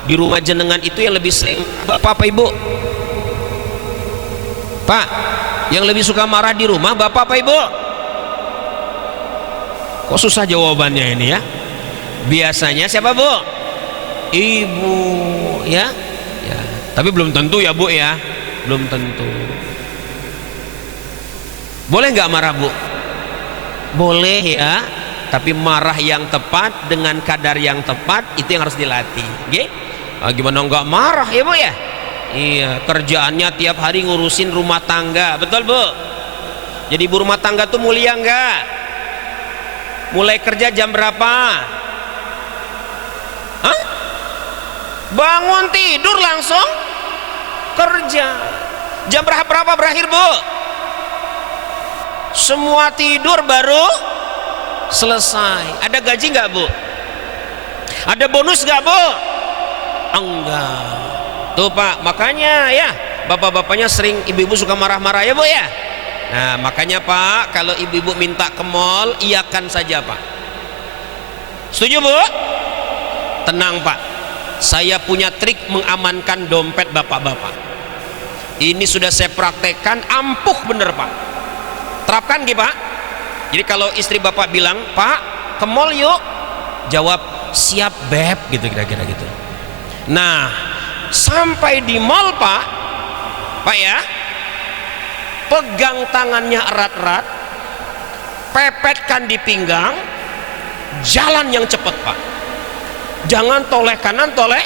di rumah jenengan itu yang lebih sering Bapak Ibu? Pak, yang lebih suka marah di rumah Bapak apa Ibu? Kok susah jawabannya ini ya? Biasanya siapa Bu? Ibu ya. Ya, tapi belum tentu ya Bu ya, belum tentu. Boleh nggak marah Bu? Boleh ya, tapi marah yang tepat dengan kadar yang tepat itu yang harus dilatih. Gimana nggak marah ya Bu ya? Iya, kerjaannya tiap hari ngurusin rumah tangga, betul Bu? Jadi ibu rumah tangga tuh mulia enggak? Mulai kerja jam berapa? Hah? Bangun tidur langsung kerja. Jam berapa berakhir Bu? Semua tidur baru selesai. Ada gaji nggak Bu? Ada bonus nggak Bu? Enggak. Tuh Pak, makanya ya bapak-bapaknya sering ibu-ibu suka marah-marah ya Bu ya. Nah makanya Pak, kalau ibu-ibu minta ke mall, iyakan saja Pak. Setuju Bu? Tenang Pak, saya punya trik mengamankan dompet bapak-bapak. Ini sudah saya praktekkan, ampuh bener Pak. Terapkan gitu Pak. Jadi kalau istri bapak bilang, Pak ke mall yuk, jawab siap beb, gitu kira-kira gitu. Nah sampai di mall Pak ya, pegang tangannya erat-erat, pepetkan di pinggang, jalan yang cepat Pak. Jangan toleh kanan toleh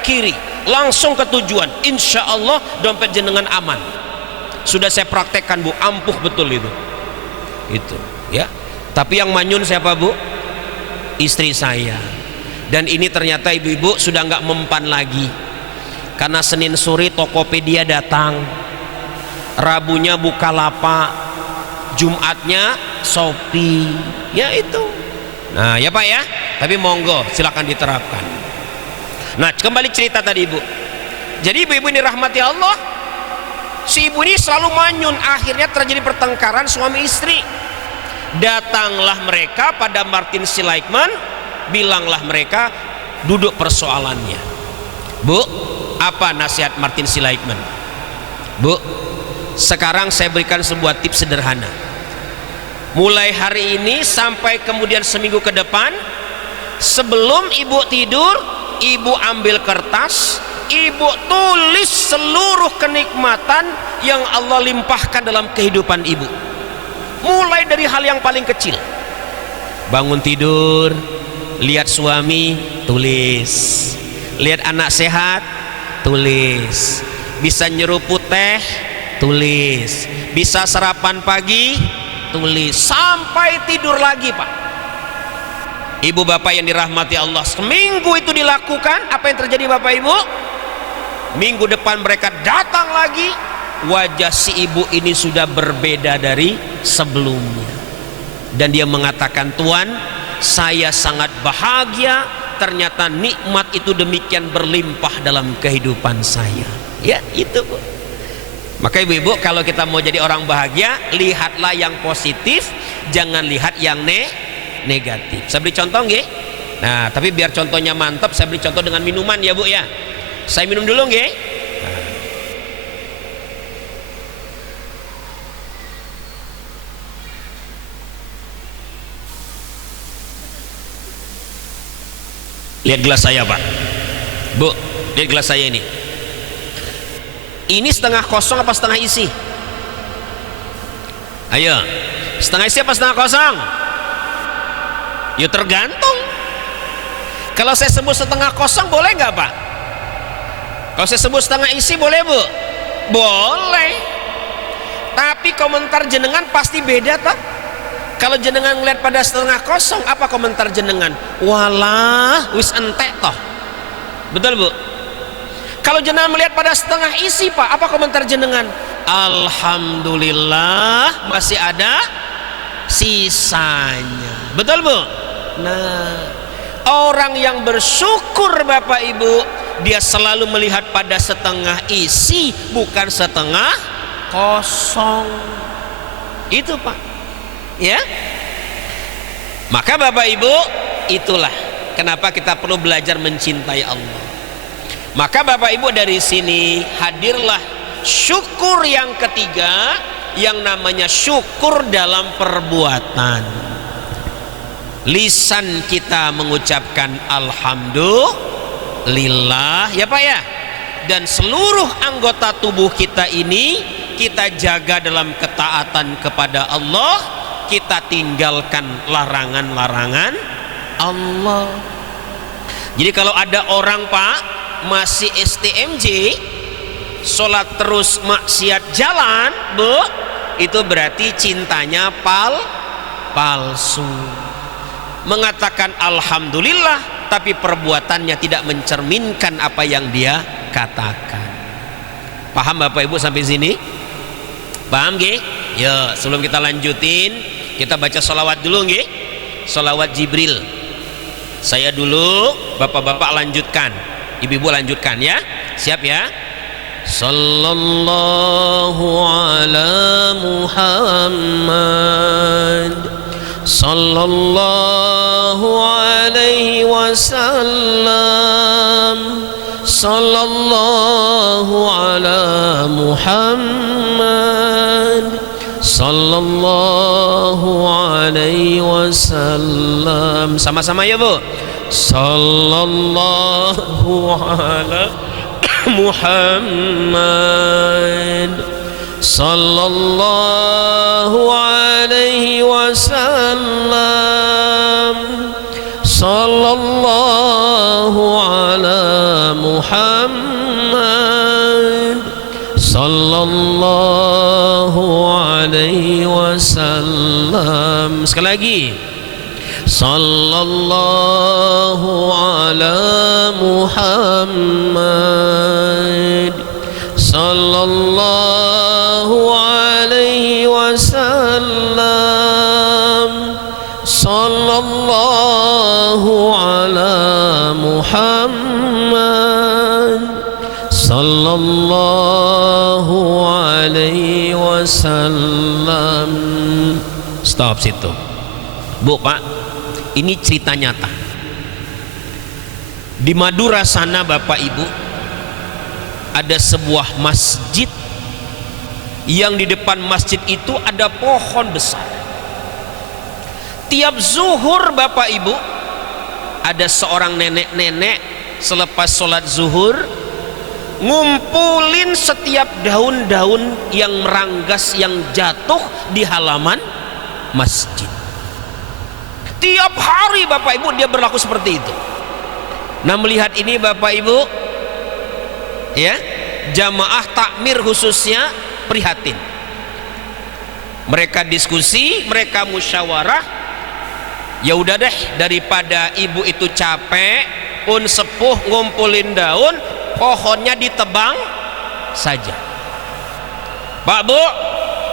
kiri, langsung ke tujuan. Insya Allah dompet jenengan aman. Sudah saya praktekkan Bu, ampuh betul itu ya. Tapi yang manyun siapa Bu? Istri saya. Dan ini ternyata ibu-ibu sudah nggak mempan lagi, karena Senin sore Tokopedia datang, Rabunya Bukalapak, Jumatnya Shopee, ya itu. Nah ya Pak ya, tapi monggo silakan diterapkan. Nah kembali cerita tadi Ibu. Jadi ibu-ibu ini rahmati Allah, si ibu ini selalu manyun, akhirnya terjadi pertengkaran suami istri. Datanglah mereka pada Martin Seligman, bilanglah mereka, duduk persoalannya. Bu, apa nasihat Martin Seligman? Bu, sekarang saya berikan sebuah tips sederhana. Mulai hari ini sampai kemudian seminggu ke depan, sebelum ibu tidur, ibu ambil kertas, ibu tulis seluruh kenikmatan yang Allah limpahkan dalam kehidupan ibu. Mulai dari hal yang paling kecil, bangun tidur, lihat suami, tulis. Lihat anak sehat, tulis. Bisa nyeruput teh, tulis. Bisa sarapan pagi, tulis. Sampai tidur lagi Pak. Ibu bapak yang dirahmati Allah, seminggu itu dilakukan. Apa yang terjadi Bapak Ibu? Minggu depan mereka datang lagi, wajah si ibu ini sudah berbeda dari sebelumnya. Dan dia mengatakan, Tuan, saya sangat bahagia, ternyata nikmat itu demikian berlimpah dalam kehidupan saya. Ya itu Bu. Maka ibu-ibu, kalau kita mau jadi orang bahagia, lihatlah yang positif, jangan lihat yang negatif. Saya beri contoh nggih. Nah tapi biar contohnya mantap, saya beri contoh dengan minuman ya Bu ya. Saya minum dulu nggih. Lihat gelas saya Pak. Bu, lihat gelas saya ini. Ini setengah kosong apa setengah isi? Ayo, setengah isi apa setengah kosong? Ya tergantung. Kalau saya sebut setengah kosong boleh nggak Pak? Kalau saya sebut setengah isi boleh Bu? Boleh. Tapi komentar jenengan pasti beda toh. Kalau jenengan ngeliat pada setengah kosong, apa komentar jenengan? Walah, wis entek toh. Betul Bu? Kalau jenengan melihat pada setengah isi Pak, apa komentar jenengan? Alhamdulillah masih ada sisanya. Betul Bu? Nah, orang yang bersyukur Bapak Ibu, dia selalu melihat pada setengah isi, bukan setengah kosong. Itu Pak. Ya, maka Bapak Ibu, itulah kenapa kita perlu belajar mencintai Allah. Maka Bapak Ibu, dari sini hadirlah syukur yang ketiga, yang namanya syukur dalam perbuatan. Lisan kita mengucapkan alhamdulillah ya Pak ya, dan seluruh anggota tubuh kita ini kita jaga dalam ketaatan kepada Allah. Kita tinggalkan larangan-larangan Allah. Jadi kalau ada orang Pak masih STMJ, sholat terus maksiat jalan, Bu, itu berarti cintanya palsu. Mengatakan alhamdulillah tapi perbuatannya tidak mencerminkan apa yang dia katakan. Paham Bapak Ibu sampai sini? Paham nggih? Ya, sebelum kita lanjutin, kita baca sholawat dulu nggih. Sholawat Jibril. Saya dulu, bapak-bapak lanjutkan, ibu-ibu lanjutkan ya. Siap ya? Sallallahu ala Muhammad, sallallahu alaihi wasallam, sallallahu ala Muhammad, sallallahu alaihi wasallam. Sama-sama ya Bu. Sallallahu ala Muhammad, sallallahu alaihi wasallam, sallallahu ala Muhammad, sallallahu alaihi wasallam. Sekali lagi. Sallallahu ala Muhammad, sallallahu alaihi wasallam, sallallahu ala Muhammad, sallallahu alaihi wasallam. Stop situ. Bu, Pak, ini cerita nyata. Di Madura sana Bapak Ibu, ada sebuah masjid yang di depan masjid itu ada pohon besar. Tiap zuhur Bapak Ibu, ada seorang nenek-nenek selepas sholat zuhur ngumpulin setiap daun-daun yang meranggas yang jatuh di halaman masjid. Tiap hari Bapak Ibu dia berlaku seperti itu. Nah, melihat ini Bapak Ibu ya, jamaah takmir khususnya prihatin. Mereka diskusi, mereka musyawarah. Ya udah deh, daripada ibu itu capek pun sepuh ngumpulin daun, pohonnya ditebang saja. Pak Bu,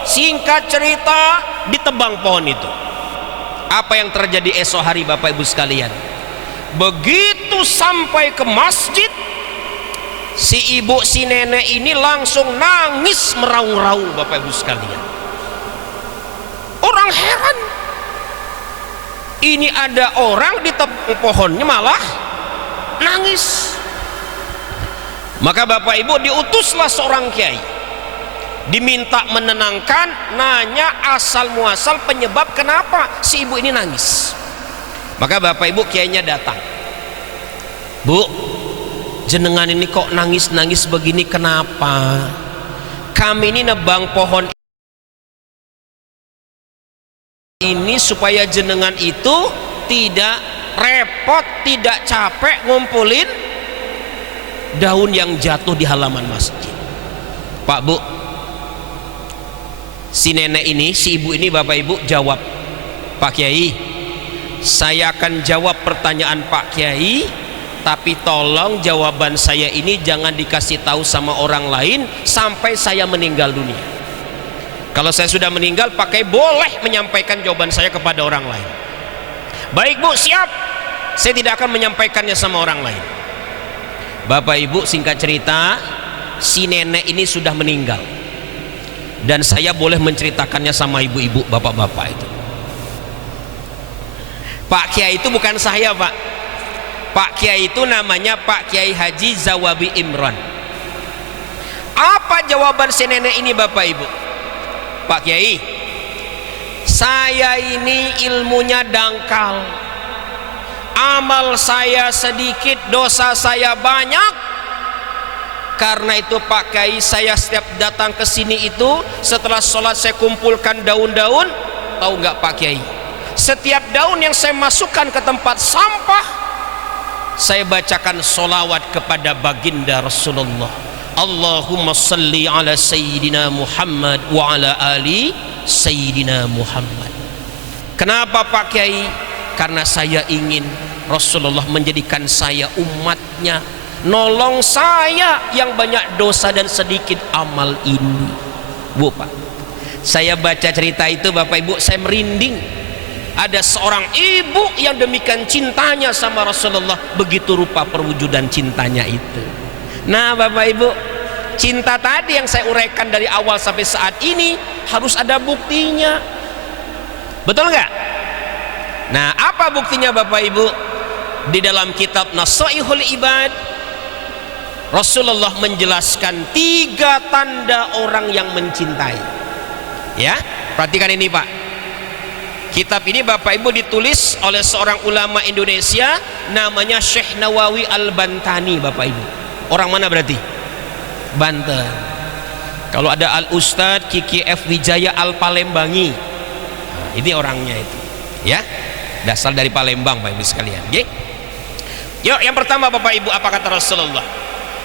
singkat cerita ditebang pohon itu. Apa yang terjadi esok hari Bapak Ibu sekalian? Begitu sampai ke masjid, si ibu si nenek ini langsung nangis meraung-raung Bapak Ibu sekalian. Orang heran, ini ada orang ditebang pohonnya malah nangis. Maka Bapak Ibu diutuslah seorang kiai, diminta menenangkan, nanya asal muasal penyebab kenapa si ibu ini nangis. Maka Bapak Ibu kiainya datang. Bu, jenengan ini kok nangis-nangis begini kenapa? Kami ini nebang pohon ini supaya jenengan itu tidak repot, tidak capek ngumpulin daun yang jatuh di halaman masjid. Pak Bu, si nenek ini, si ibu ini Bapak Ibu jawab, Pak Kiai, saya akan jawab pertanyaan Pak Kiai, tapi tolong jawaban saya ini jangan dikasih tahu sama orang lain sampai saya meninggal dunia. Kalau saya sudah meninggal, Pak Kiai boleh menyampaikan jawaban saya kepada orang lain. Baik Bu, siap. Saya tidak akan menyampaikannya sama orang lain. Bapak Ibu, singkat cerita, si nenek ini sudah meninggal. Dan saya boleh menceritakannya sama ibu-ibu, bapak-bapak itu. Pak Kiai itu bukan saya, Pak. Pak Kiai itu namanya Pak Kiai Haji Zawabi Imran. Apa jawaban si nenek ini Bapak Ibu? Pak Kiai, saya ini ilmunya dangkal, amal saya sedikit, dosa saya banyak. Karena itu Pak Kiai, saya setiap datang ke sini itu setelah sholat saya kumpulkan daun-daun. Tahu nggak Pak Kiai? Setiap daun yang saya masukkan ke tempat sampah, saya bacakan sholawat kepada baginda Rasulullah. Allahumma salli ala Sayyidina Muhammad wa ala ali Sayyidina Muhammad. Kenapa Pak Kiai? Karena saya ingin Rasulullah menjadikan saya umatnya, nolong saya yang banyak dosa dan sedikit amal ini. Bu Pak, saya baca cerita itu Bapak Ibu, saya merinding. Ada seorang ibu yang demikian cintanya sama Rasulullah, begitu rupa perwujudan cintanya itu. Nah Bapak Ibu, cinta tadi yang saya uraikan dari awal sampai saat ini harus ada buktinya, betul nggak? Nah apa buktinya Bapak Ibu? Di dalam kitab Nasaihul Ibad, Rasulullah menjelaskan 3 tanda orang yang mencintai. Ya, perhatikan ini Pak. Kitab ini Bapak Ibu ditulis oleh seorang ulama Indonesia, namanya Syekh Nawawi Al-Bantani Bapak Ibu. Orang mana berarti? Banten. Kalau ada Al-Ustadz Kiki F. Wijaya Al-Palembangi, nah, ini orangnya itu. Ya, dasar dari Palembang Bapak Ibu sekalian. Oke? Yuk, yang pertama Bapak Ibu, apa kata Rasulullah?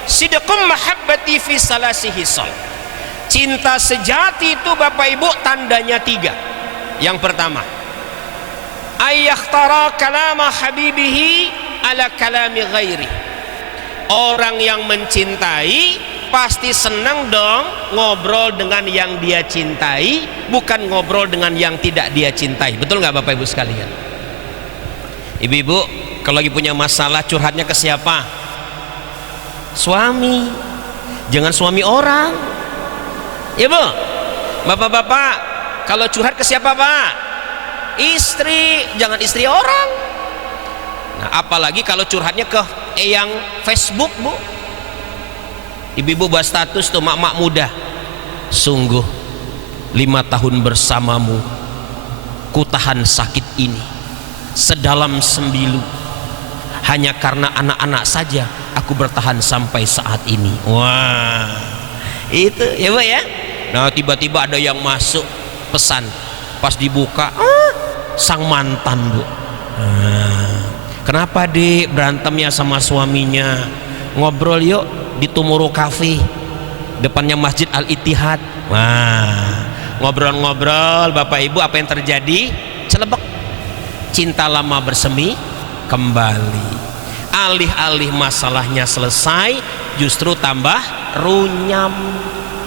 Sidqum mahabbati fi salasi hisal. Cinta sejati itu Bapak Ibu tandanya 3. Yang pertama, ayyakhtara kalama habibihi ala kalami ghairi. Orang yang mencintai pasti senang dong ngobrol dengan yang dia cintai, bukan ngobrol dengan yang tidak dia cintai. Betul nggak Bapak Ibu sekalian? Ibu-ibu kalau lagi punya masalah curhatnya ke siapa? Suami. Jangan suami orang. Ibu, bapak-bapak kalau curhat ke siapa Pak? Istri. Jangan istri orang. Nah apalagi kalau curhatnya ke yang Facebook Bu. Ibu-ibu buat status tuh mak-mak muda, sungguh 5 tahun bersamamu ku tahan sakit ini sedalam sembilu, hanya karena anak-anak saja aku bertahan sampai saat ini. Wah itu ya Bu ya. Nah tiba-tiba ada yang masuk pesan, pas dibuka sang mantan Bu. Kenapa Dik berantemnya sama suaminya? Ngobrol yuk di Tumuru Cafe depannya Masjid Al-Ittihad. Wah, ngobrol-ngobrol Bapak Ibu, apa yang terjadi? Celebek, cinta lama bersemi kembali. Alih-alih masalahnya selesai, justru tambah runyam.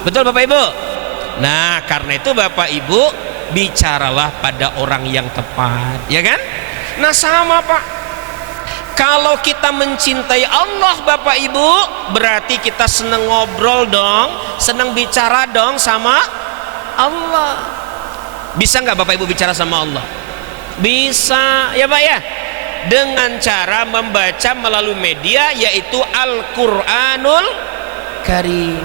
Betul Bapak Ibu? Nah karena itu Bapak Ibu, bicaralah pada orang yang tepat, ya kan? Nah sama Pak, kalau kita mencintai Allah Bapak Ibu, berarti kita senang ngobrol dong, senang bicara dong sama Allah. Bisa nggak Bapak Ibu bicara sama Allah? Bisa ya Pak ya, dengan cara membaca melalui media, yaitu Al-Quranul Karim.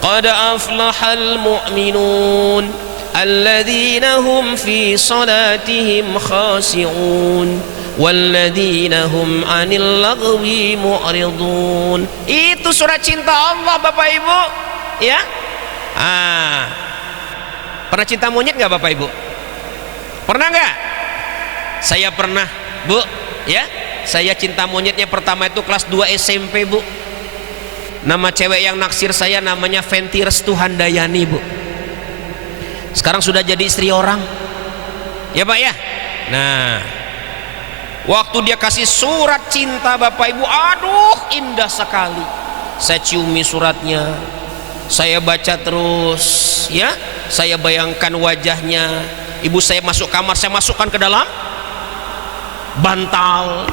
Qad aflahal mu'minun alladzina hum fi salatihim khashi'un walladzina hum 'anil lagwi mu'ridun. Itu surat cinta Allah Bapak Ibu ya. Pernah cinta monyet nggak Bapak Ibu? Pernah nggak? Saya pernah Bu ya. Saya cinta monyetnya pertama itu kelas 2 SMP Bu. Nama cewek yang naksir saya namanya Fenty Restu Handayani Bu. Sekarang sudah jadi istri orang ya Pak ya. Nah waktu dia kasih surat cinta Bapak Ibu, aduh indah sekali. Saya ciumi suratnya, saya baca terus ya. Saya bayangkan wajahnya. Ibu saya masuk kamar, saya masukkan ke dalam bantal.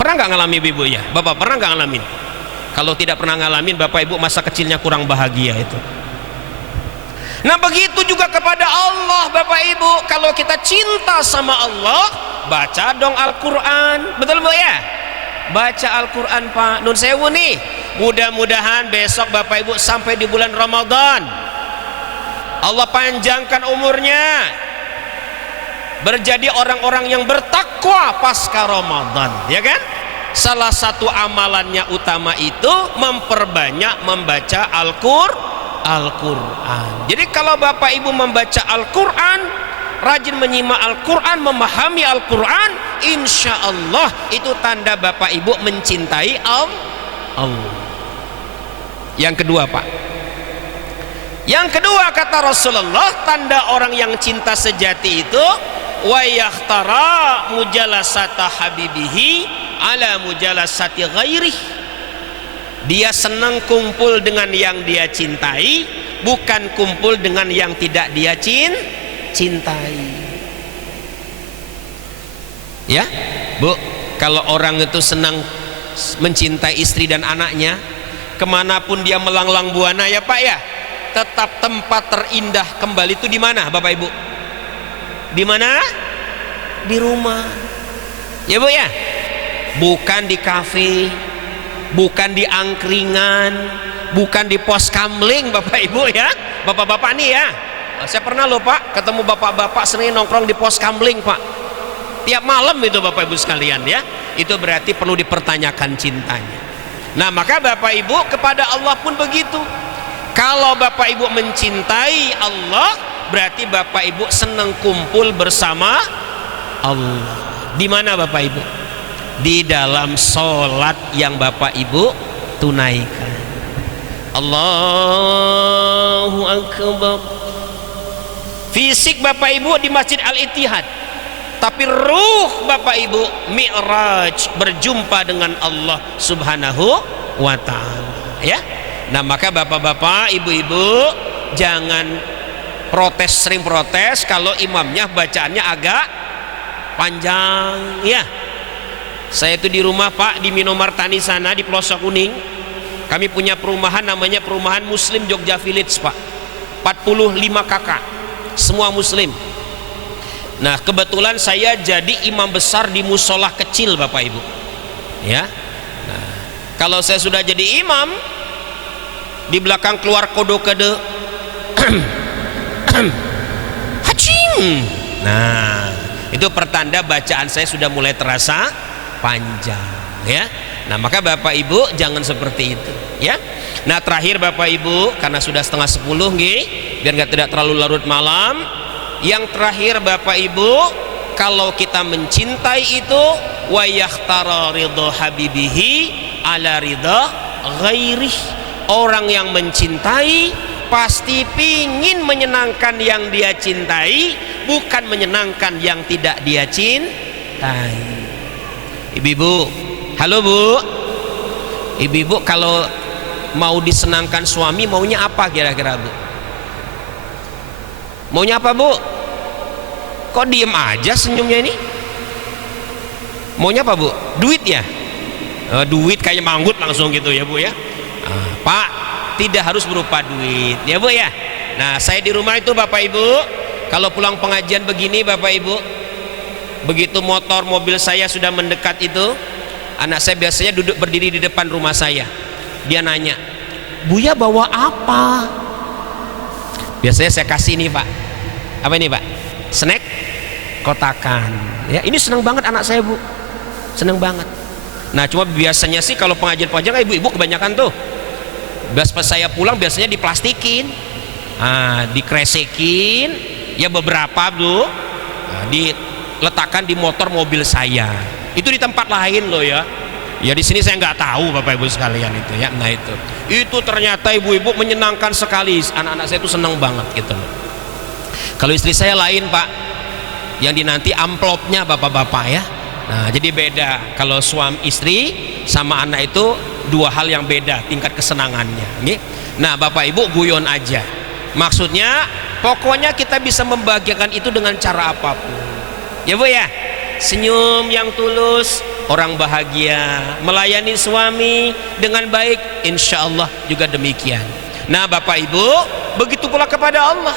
Pernah nggak ngalamin ibu ya? Bapak pernah nggak ngalamin? Kalau tidak pernah ngalamin Bapak Ibu, masa kecilnya kurang bahagia itu. Nah begitu juga kepada Allah Bapak Ibu. Kalau kita cinta sama Allah, baca dong Al-Quran. Betul Bu ya? Baca Al-Quran Pak. Nun sewu nih, mudah-mudahan besok Bapak Ibu sampai di bulan Ramadan Allah panjangkan umurnya, berjadi orang-orang yang bertakwa pasca Ramadan, ya kan? Salah satu amalannya utama itu memperbanyak membaca Al-Quran. Jadi kalau Bapak Ibu membaca Al-Quran, rajin menyimak Al-Quran, memahami Al-Quran, insya Allah itu tanda Bapak Ibu mencintai Allah. Yang kedua Pak, yang kedua kata Rasulullah, tanda orang yang cinta sejati itu wa yakhtara mujalasata habibihi ala mujalasati ghairih. Dia senang kumpul dengan yang dia cintai, bukan kumpul dengan yang tidak dia cintai. Ya Bu, kalau orang itu senang mencintai istri dan anaknya, kemanapun dia melanglang buana ya Pak ya, tetap tempat terindah kembali itu di mana Bapak Ibu? Di mana? Di rumah. Ya Bu ya. Bukan di kafe, bukan di angkringan, bukan di pos kamling Bapak Ibu ya. Bapak-bapak nih ya. Saya pernah loh Pak ketemu bapak-bapak sering nongkrong di pos kamling Pak. Tiap malam itu Bapak Ibu sekalian ya. Itu berarti perlu dipertanyakan cintanya. Nah, maka Bapak Ibu kepada Allah pun begitu. Kalau Bapak Ibu mencintai Allah, berarti Bapak Ibu senang kumpul bersama Allah. Di mana Bapak Ibu? Di dalam sholat yang Bapak Ibu tunaikan. Allahu Akbar. Fisik Bapak Ibu di Masjid Al-Ittihad, tapi ruh Bapak Ibu mi'raj, berjumpa dengan Allah Subhanahu wa ta'ala ya. Nah, maka bapak-bapak, ibu-ibu jangan protes, sering protes kalau imamnya bacaannya agak panjang ya. Saya itu di rumah Pak, di Minomartani sana di Pelosok Kuning, kami punya perumahan namanya Perumahan Muslim Jogja Village Pak. 45 kakak, semua muslim. Nah, kebetulan saya jadi imam besar di musola kecil Bapak Ibu ya. Nah, kalau saya sudah jadi imam, di belakang keluar kode-kode hacing. Nah, itu pertanda bacaan saya sudah mulai terasa panjang ya. Nah, maka Bapak Ibu jangan seperti itu ya. Nah, terakhir Bapak Ibu, karena sudah 9:30 nggih, biar tidak terlalu larut malam. Yang terakhir Bapak Ibu, kalau kita mencintai itu wa yakhtara ridha habibihi ala ridha ghairih. Orang yang mencintai pasti pingin menyenangkan yang dia cintai, bukan menyenangkan yang tidak dia cintai. Ibu-ibu, halo Bu. Ibu-ibu kalau mau disenangkan suami maunya apa kira-kira Bu? Maunya apa Bu? Kok diem aja senyumnya ini? Maunya apa Bu? Duit ya? Duit kayak manggut langsung gitu ya Bu ya. Pak, tidak harus berupa duit ya Bu ya. Nah, saya di rumah itu Bapak Ibu, kalau pulang pengajian begini Bapak Ibu, begitu motor mobil saya sudah mendekat itu, anak saya biasanya duduk berdiri di depan rumah saya. Dia nanya, Buya bawa apa? Biasanya saya kasih ini Pak. Apa ini Pak? Snack kotakan ya. Ini senang banget anak saya Bu, senang banget. Nah, cuma biasanya sih kalau pengajian-pengajian ibu-ibu kebanyakan tuh, pas saya pulang biasanya diplastikin, dikresekin ya beberapa Bu, diletakkan di motor mobil saya. Itu di tempat lain loh ya. Ya di sini saya nggak tahu Bapak Ibu sekalian itu ya. Nah itu ternyata ibu-ibu menyenangkan sekali. Anak-anak saya itu senang banget gitu loh. Kalau istri saya lain Pak, yang dinanti amplopnya bapak-bapak ya. Nah, jadi beda. Kalau suami istri sama anak itu dua hal yang beda tingkat kesenangannya. Nah, Bapak Ibu guyon aja. Maksudnya pokoknya kita bisa membahagiakan itu dengan cara apapun. Ya Bu ya. Senyum yang tulus, orang bahagia, melayani suami dengan baik, insya Allah juga demikian. Nah Bapak Ibu, begitu pula kepada Allah.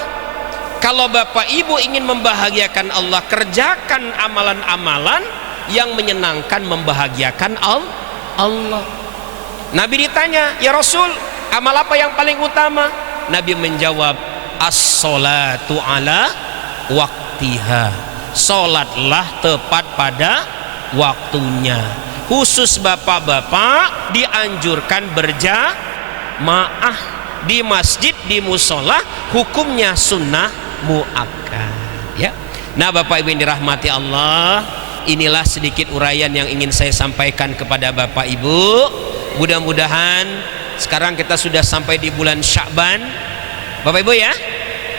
Kalau Bapak Ibu ingin membahagiakan Allah, kerjakan amalan-amalan yang menyenangkan, membahagiakan Allah. Nabi ditanya, ya Rasul, amal apa yang paling utama? Nabi menjawab, as-salatu ala waktiha. Sholatlah tepat pada waktunya. Khusus bapak-bapak dianjurkan berjamaah di masjid, di musola, hukumnya sunnah muakkad ya. Nah Bapak Ibu yang dirahmati Allah, inilah sedikit uraian yang ingin saya sampaikan kepada Bapak Ibu. Mudah-mudahan sekarang kita sudah sampai di bulan Sya'ban Bapak Ibu ya.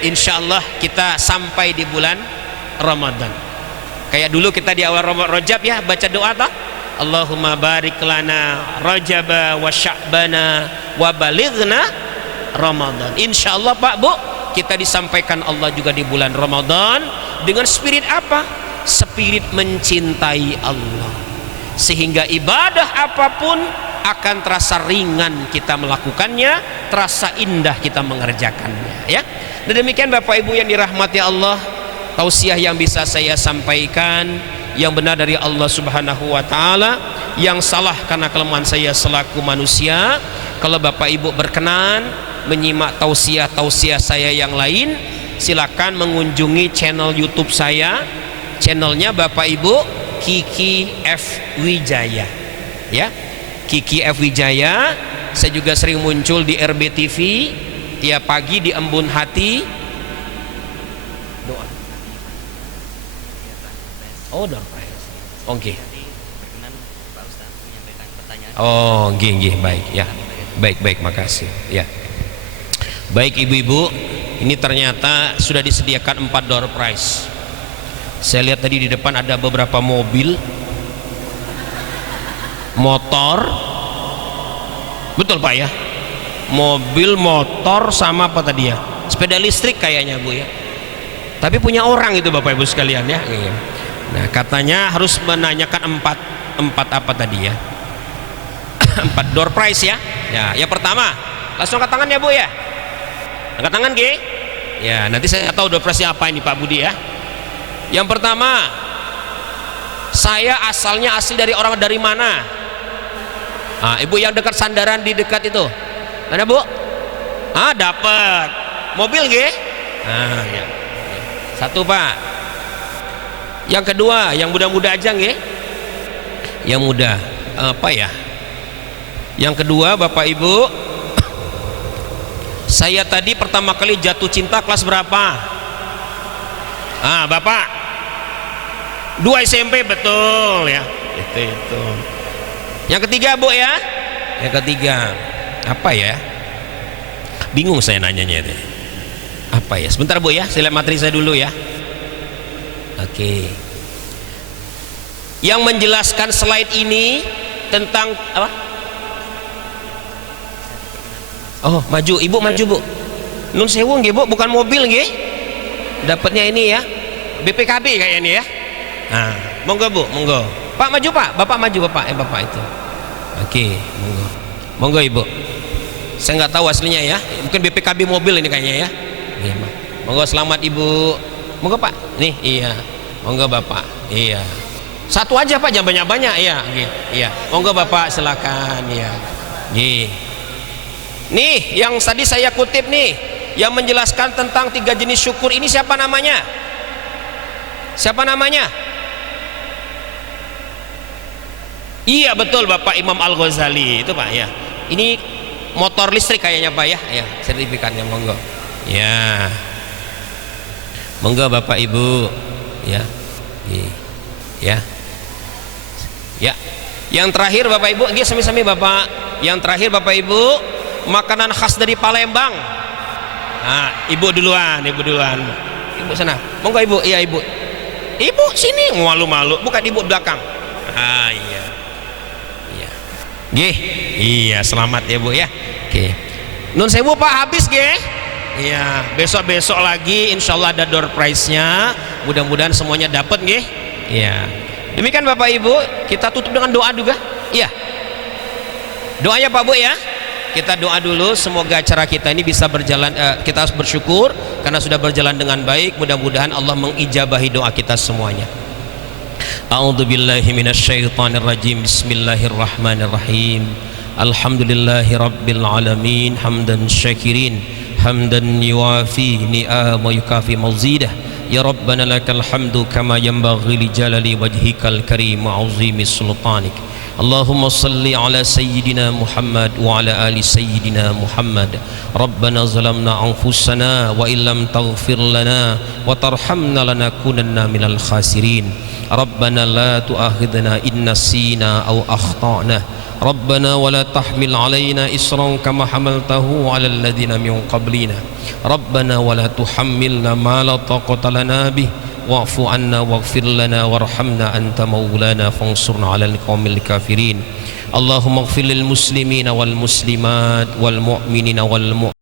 Insya Allah kita sampai di bulan Ramadan. Kayak dulu kita di awal Rajab ya, baca doa tak? Allahumma barik lana Rajaba wa Sya'bana wa balighna Ramadan. Insya Allah Pak Bu, kita disampaikan Allah juga di bulan Ramadan dengan spirit apa? Spirit mencintai Allah, sehingga ibadah apapun akan terasa ringan kita melakukannya, terasa indah kita mengerjakannya ya. Dan demikian Bapak Ibu yang dirahmati Allah, tausiah yang bisa saya sampaikan yang benar dari Allah Subhanahu wa taala, yang salah karena kelemahan saya selaku manusia. Kalau Bapak Ibu berkenan menyimak tausiah-tausiah saya yang lain, silakan mengunjungi channel YouTube saya. Channelnya Bapak Ibu Kiki F Wijaya ya, Kiki F Wijaya. Saya juga sering muncul di RBTV tiap pagi di Embun Hati. Doa. Oh, doa. Oke. Oh, nggih, baik ya. Baik, makasih ya. Baik ibu-ibu, ini ternyata sudah disediakan 4 door prize. Saya lihat tadi di depan ada beberapa mobil, motor, betul Pak ya, mobil, motor, sama apa tadi ya, sepeda listrik kayaknya Bu ya. Tapi punya orang itu Bapak Ibu sekalian ya. Nah katanya harus menanyakan empat apa tadi ya, 4 door prize ya. Ya, yang pertama langsung angkat tangan ya Bu ya, angkat tangan G. Ya nanti saya tahu door prize nya apa ini Pak Budi ya. Yang pertama, saya asli dari orang dari mana? Nah, ibu yang dekat sandaran di dekat itu, mana Bu? Ah, dapat mobil G. Nah, ya. 1 Pak. Yang kedua, yang muda-muda aja G. Yang muda apa ya? Yang kedua Bapak Ibu, saya tadi pertama kali jatuh cinta kelas berapa? Ah, Bapak 2 SMP, betul ya. Itu. Yang ketiga Bu ya. Yang ketiga apa ya? Bingung saya nanyanya itu. Apa ya? Sebentar Bu ya, saya lihat materi saya dulu ya. Oke. Yang menjelaskan slide ini tentang apa? Oh, maju, Ibu maju Bu. Nun sewu nggih Bu, bukan mobil nggih. Dapatnya ini ya, BPKB kayak ini ya. Nah, monggo Bu, monggo. Pak maju Pak, Bapak maju Bapak, Bapak itu. Oke, monggo Ibu. Saya nggak tahu aslinya ya, mungkin BPKB mobil ini kayaknya ya. Monggo, selamat Ibu. Monggo Pak, nih iya. Monggo Bapak, iya. 1 aja Pak, jangan banyak-banyak ya. Iya. Monggo Bapak silakan ya. Nih, yang tadi saya kutip nih, yang menjelaskan tentang 3 jenis syukur ini siapa namanya? Siapa namanya? Iya betul Bapak Imam Al-Ghazali itu Pak ya. Ini motor listrik kayaknya Pak ya. Ya, sertifikatnya monggo. Ya. Monggo Bapak Ibu. Ya. Ya. Ya. Yang terakhir Bapak Ibu, nggih sami-sami Bapak. Yang terakhir Bapak Ibu, makanan khas dari Palembang. Nah, Ibu duluan. Ibu sana. Monggo Ibu. Iya Ibu. Ibu sini, malu-malu. Bukan Ibu belakang. Ah iya. Nggih. Iya, selamat ya Bu ya. Oke. Nun sewu Pak, habis nggih. Iya, besok-besok lagi insyaallah ada door prize-nya. Mudah-mudahan semuanya dapat nggih. Iya. Demikian Bapak Ibu, kita tutup dengan doa juga. Iya. Doanya Pak Bu ya. Kita doa dulu, semoga acara kita ini bisa berjalan, kita harus bersyukur karena sudah berjalan dengan baik. Mudah-mudahan Allah mengijabahi doa kita semuanya. A'udzubillahi minasyaitonirrajim. Bismillahirrahmanirrahim. Alhamdulillahi rabbil alamin, hamdan syakirin, hamdan yuafi ni'ama yukafi mazidah. Ya Rabbana lakal hamdu kama yanbaghi li jalali wajhikal karim wa 'azimi sultanik. Allahumma salli ala sayyidina Muhammad wa ala ali sayyidina Muhammad. Rabbana zalamna anfusana wa illam taghfir lana wa tarhamna lanakunanna minal khasirin. Rabbana la tu'akhidna in nasina aw akhtana. ربنا ولا تحمل علينا إصرا كما حملته على الذين من قبلنا ربنا ولا تحملنا ما لا طاقة لنا به واعف عنا واغفر لنا وارحمنا أنت مولانا فانصرنا على القوم الكافرين اللهم اغفر للمسلمين والمسلمات والمؤمنين والمؤمنات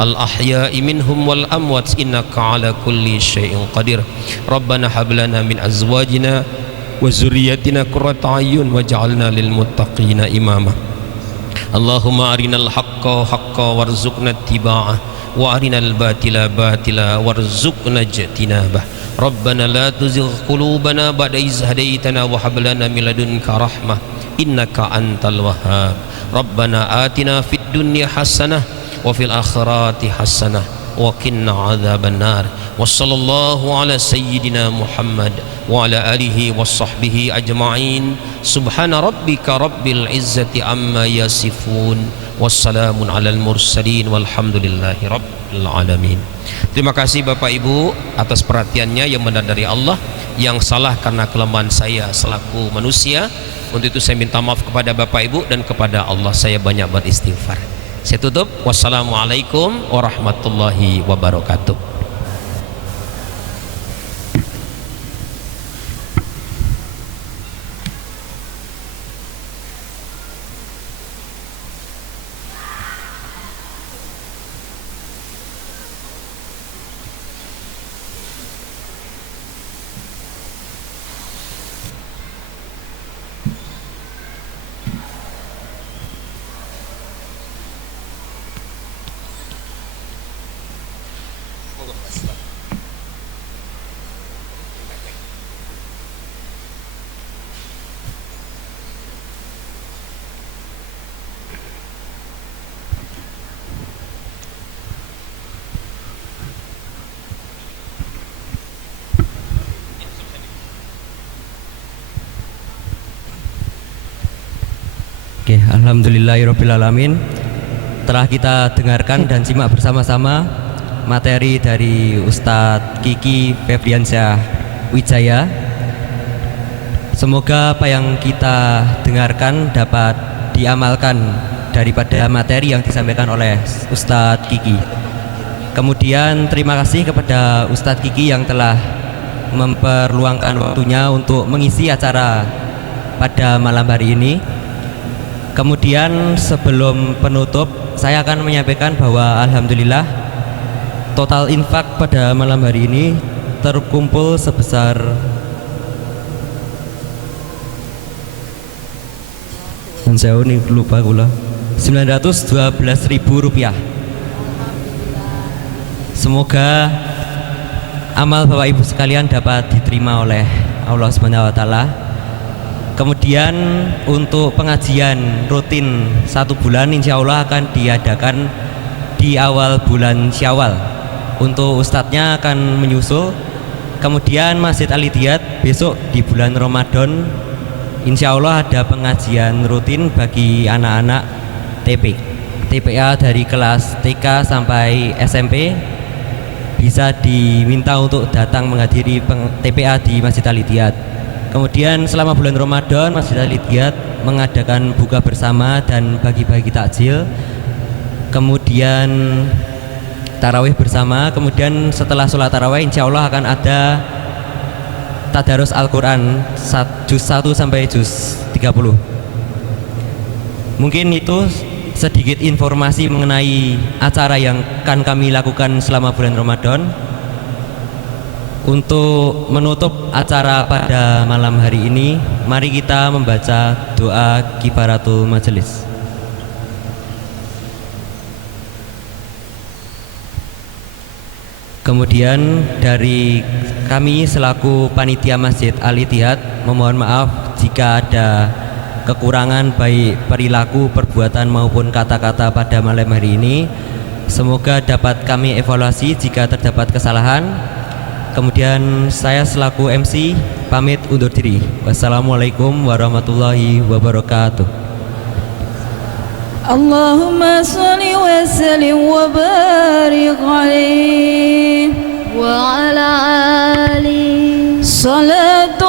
الأحياء منهم والأموات إنك على كل شيء قدير ربنا هب لنا من أزواجنا وذريتنا قرة أعين واجعلنا للمتقين إماما اللهم أرنا الحق حقا وارزقنا اتباعه وأرنا الباطل باطلا وارزقنا اجتنابه ربنا لا تزغ قلوبنا بعد إذ هديتنا وهب لنا من لدنك رحمة إنك أنت الوهاب ربنا آتنا في الدنيا حسنة وفي الآخرات حسنة وقنا عذاب النار وصلى الله على سيدنا محمد وعلى آله وصحبه أجمعين سبحان ربك رب العزة عما يصفون والسلام على المرسلين والحمد لله رب العالمين. Terima kasih Bapak Ibu atas perhatiannya yang benar dari Allah, yang salah karena kelemahan saya selaku manusia. Untuk itu saya minta maaf kepada Bapak Ibu dan kepada Allah, saya banyak beristighfar. Saya tutup. Wassalamualaikum warahmatullahi wabarakatuh. Oke, alhamdulillahirrabbilalamin. Telah kita dengarkan dan simak bersama-sama materi dari Ustadz Kiki Febriansyah Wijaya. Semoga apa yang kita dengarkan dapat diamalkan daripada materi yang disampaikan oleh Ustadz Kiki. Kemudian terima kasih kepada Ustadz Kiki yang telah memperluangkan waktunya untuk mengisi acara pada malam hari ini. Kemudian sebelum penutup, saya akan menyampaikan bahwa alhamdulillah total infak pada malam hari ini terkumpul sebesar saya ini lupa gula Rp912.000. Semoga amal Bapak Ibu sekalian dapat diterima oleh Allah Subhanahu wa taala. Kemudian untuk pengajian rutin 1 bulan insya Allah akan diadakan di awal bulan Syawal. Untuk ustadznya akan menyusul. Kemudian Masjid Al-Ittihad besok di bulan Ramadan insya Allah ada pengajian rutin bagi anak-anak TPA dari kelas TK sampai SMP. Bisa diminta untuk datang menghadiri TPA di Masjid Al-Ittihad. Kemudian selama bulan Ramadan Masjid Al-Ittihad mengadakan buka bersama dan bagi-bagi takjil. Kemudian tarawih bersama. Kemudian setelah sholat tarawih insya Allah akan ada tadarus Al-Quran juz 1 sampai juz 30. Mungkin itu sedikit informasi mengenai acara yang akan kami lakukan selama bulan Ramadan. Untuk menutup acara pada malam hari ini, mari kita membaca doa kifaratul majelis. Kemudian dari kami selaku panitia Masjid Al-Ittihad memohon maaf jika ada kekurangan baik perilaku, perbuatan maupun kata-kata pada malam hari ini. Semoga dapat kami evaluasi jika terdapat kesalahan. Kemudian saya selaku MC pamit undur diri. Wassalamualaikum warahmatullahi wabarakatuh. Allahumma salli wa sallim wa barik alaihi wa ala alihi salatu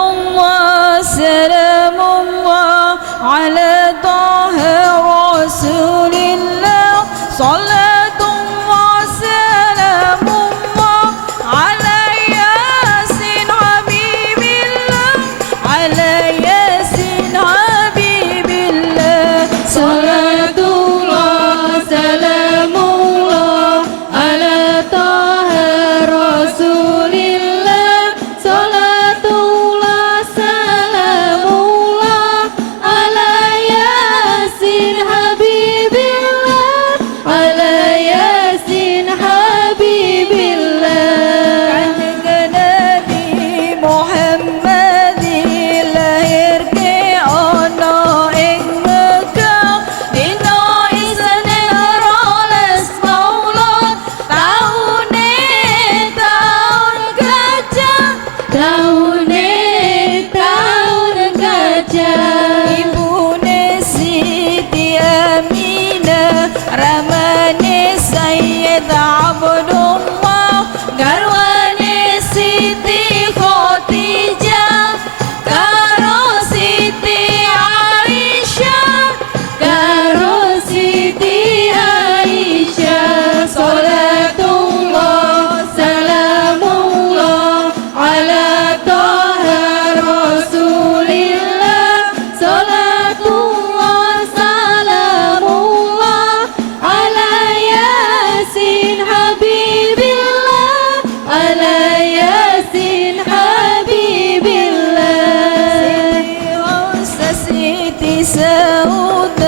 سوداء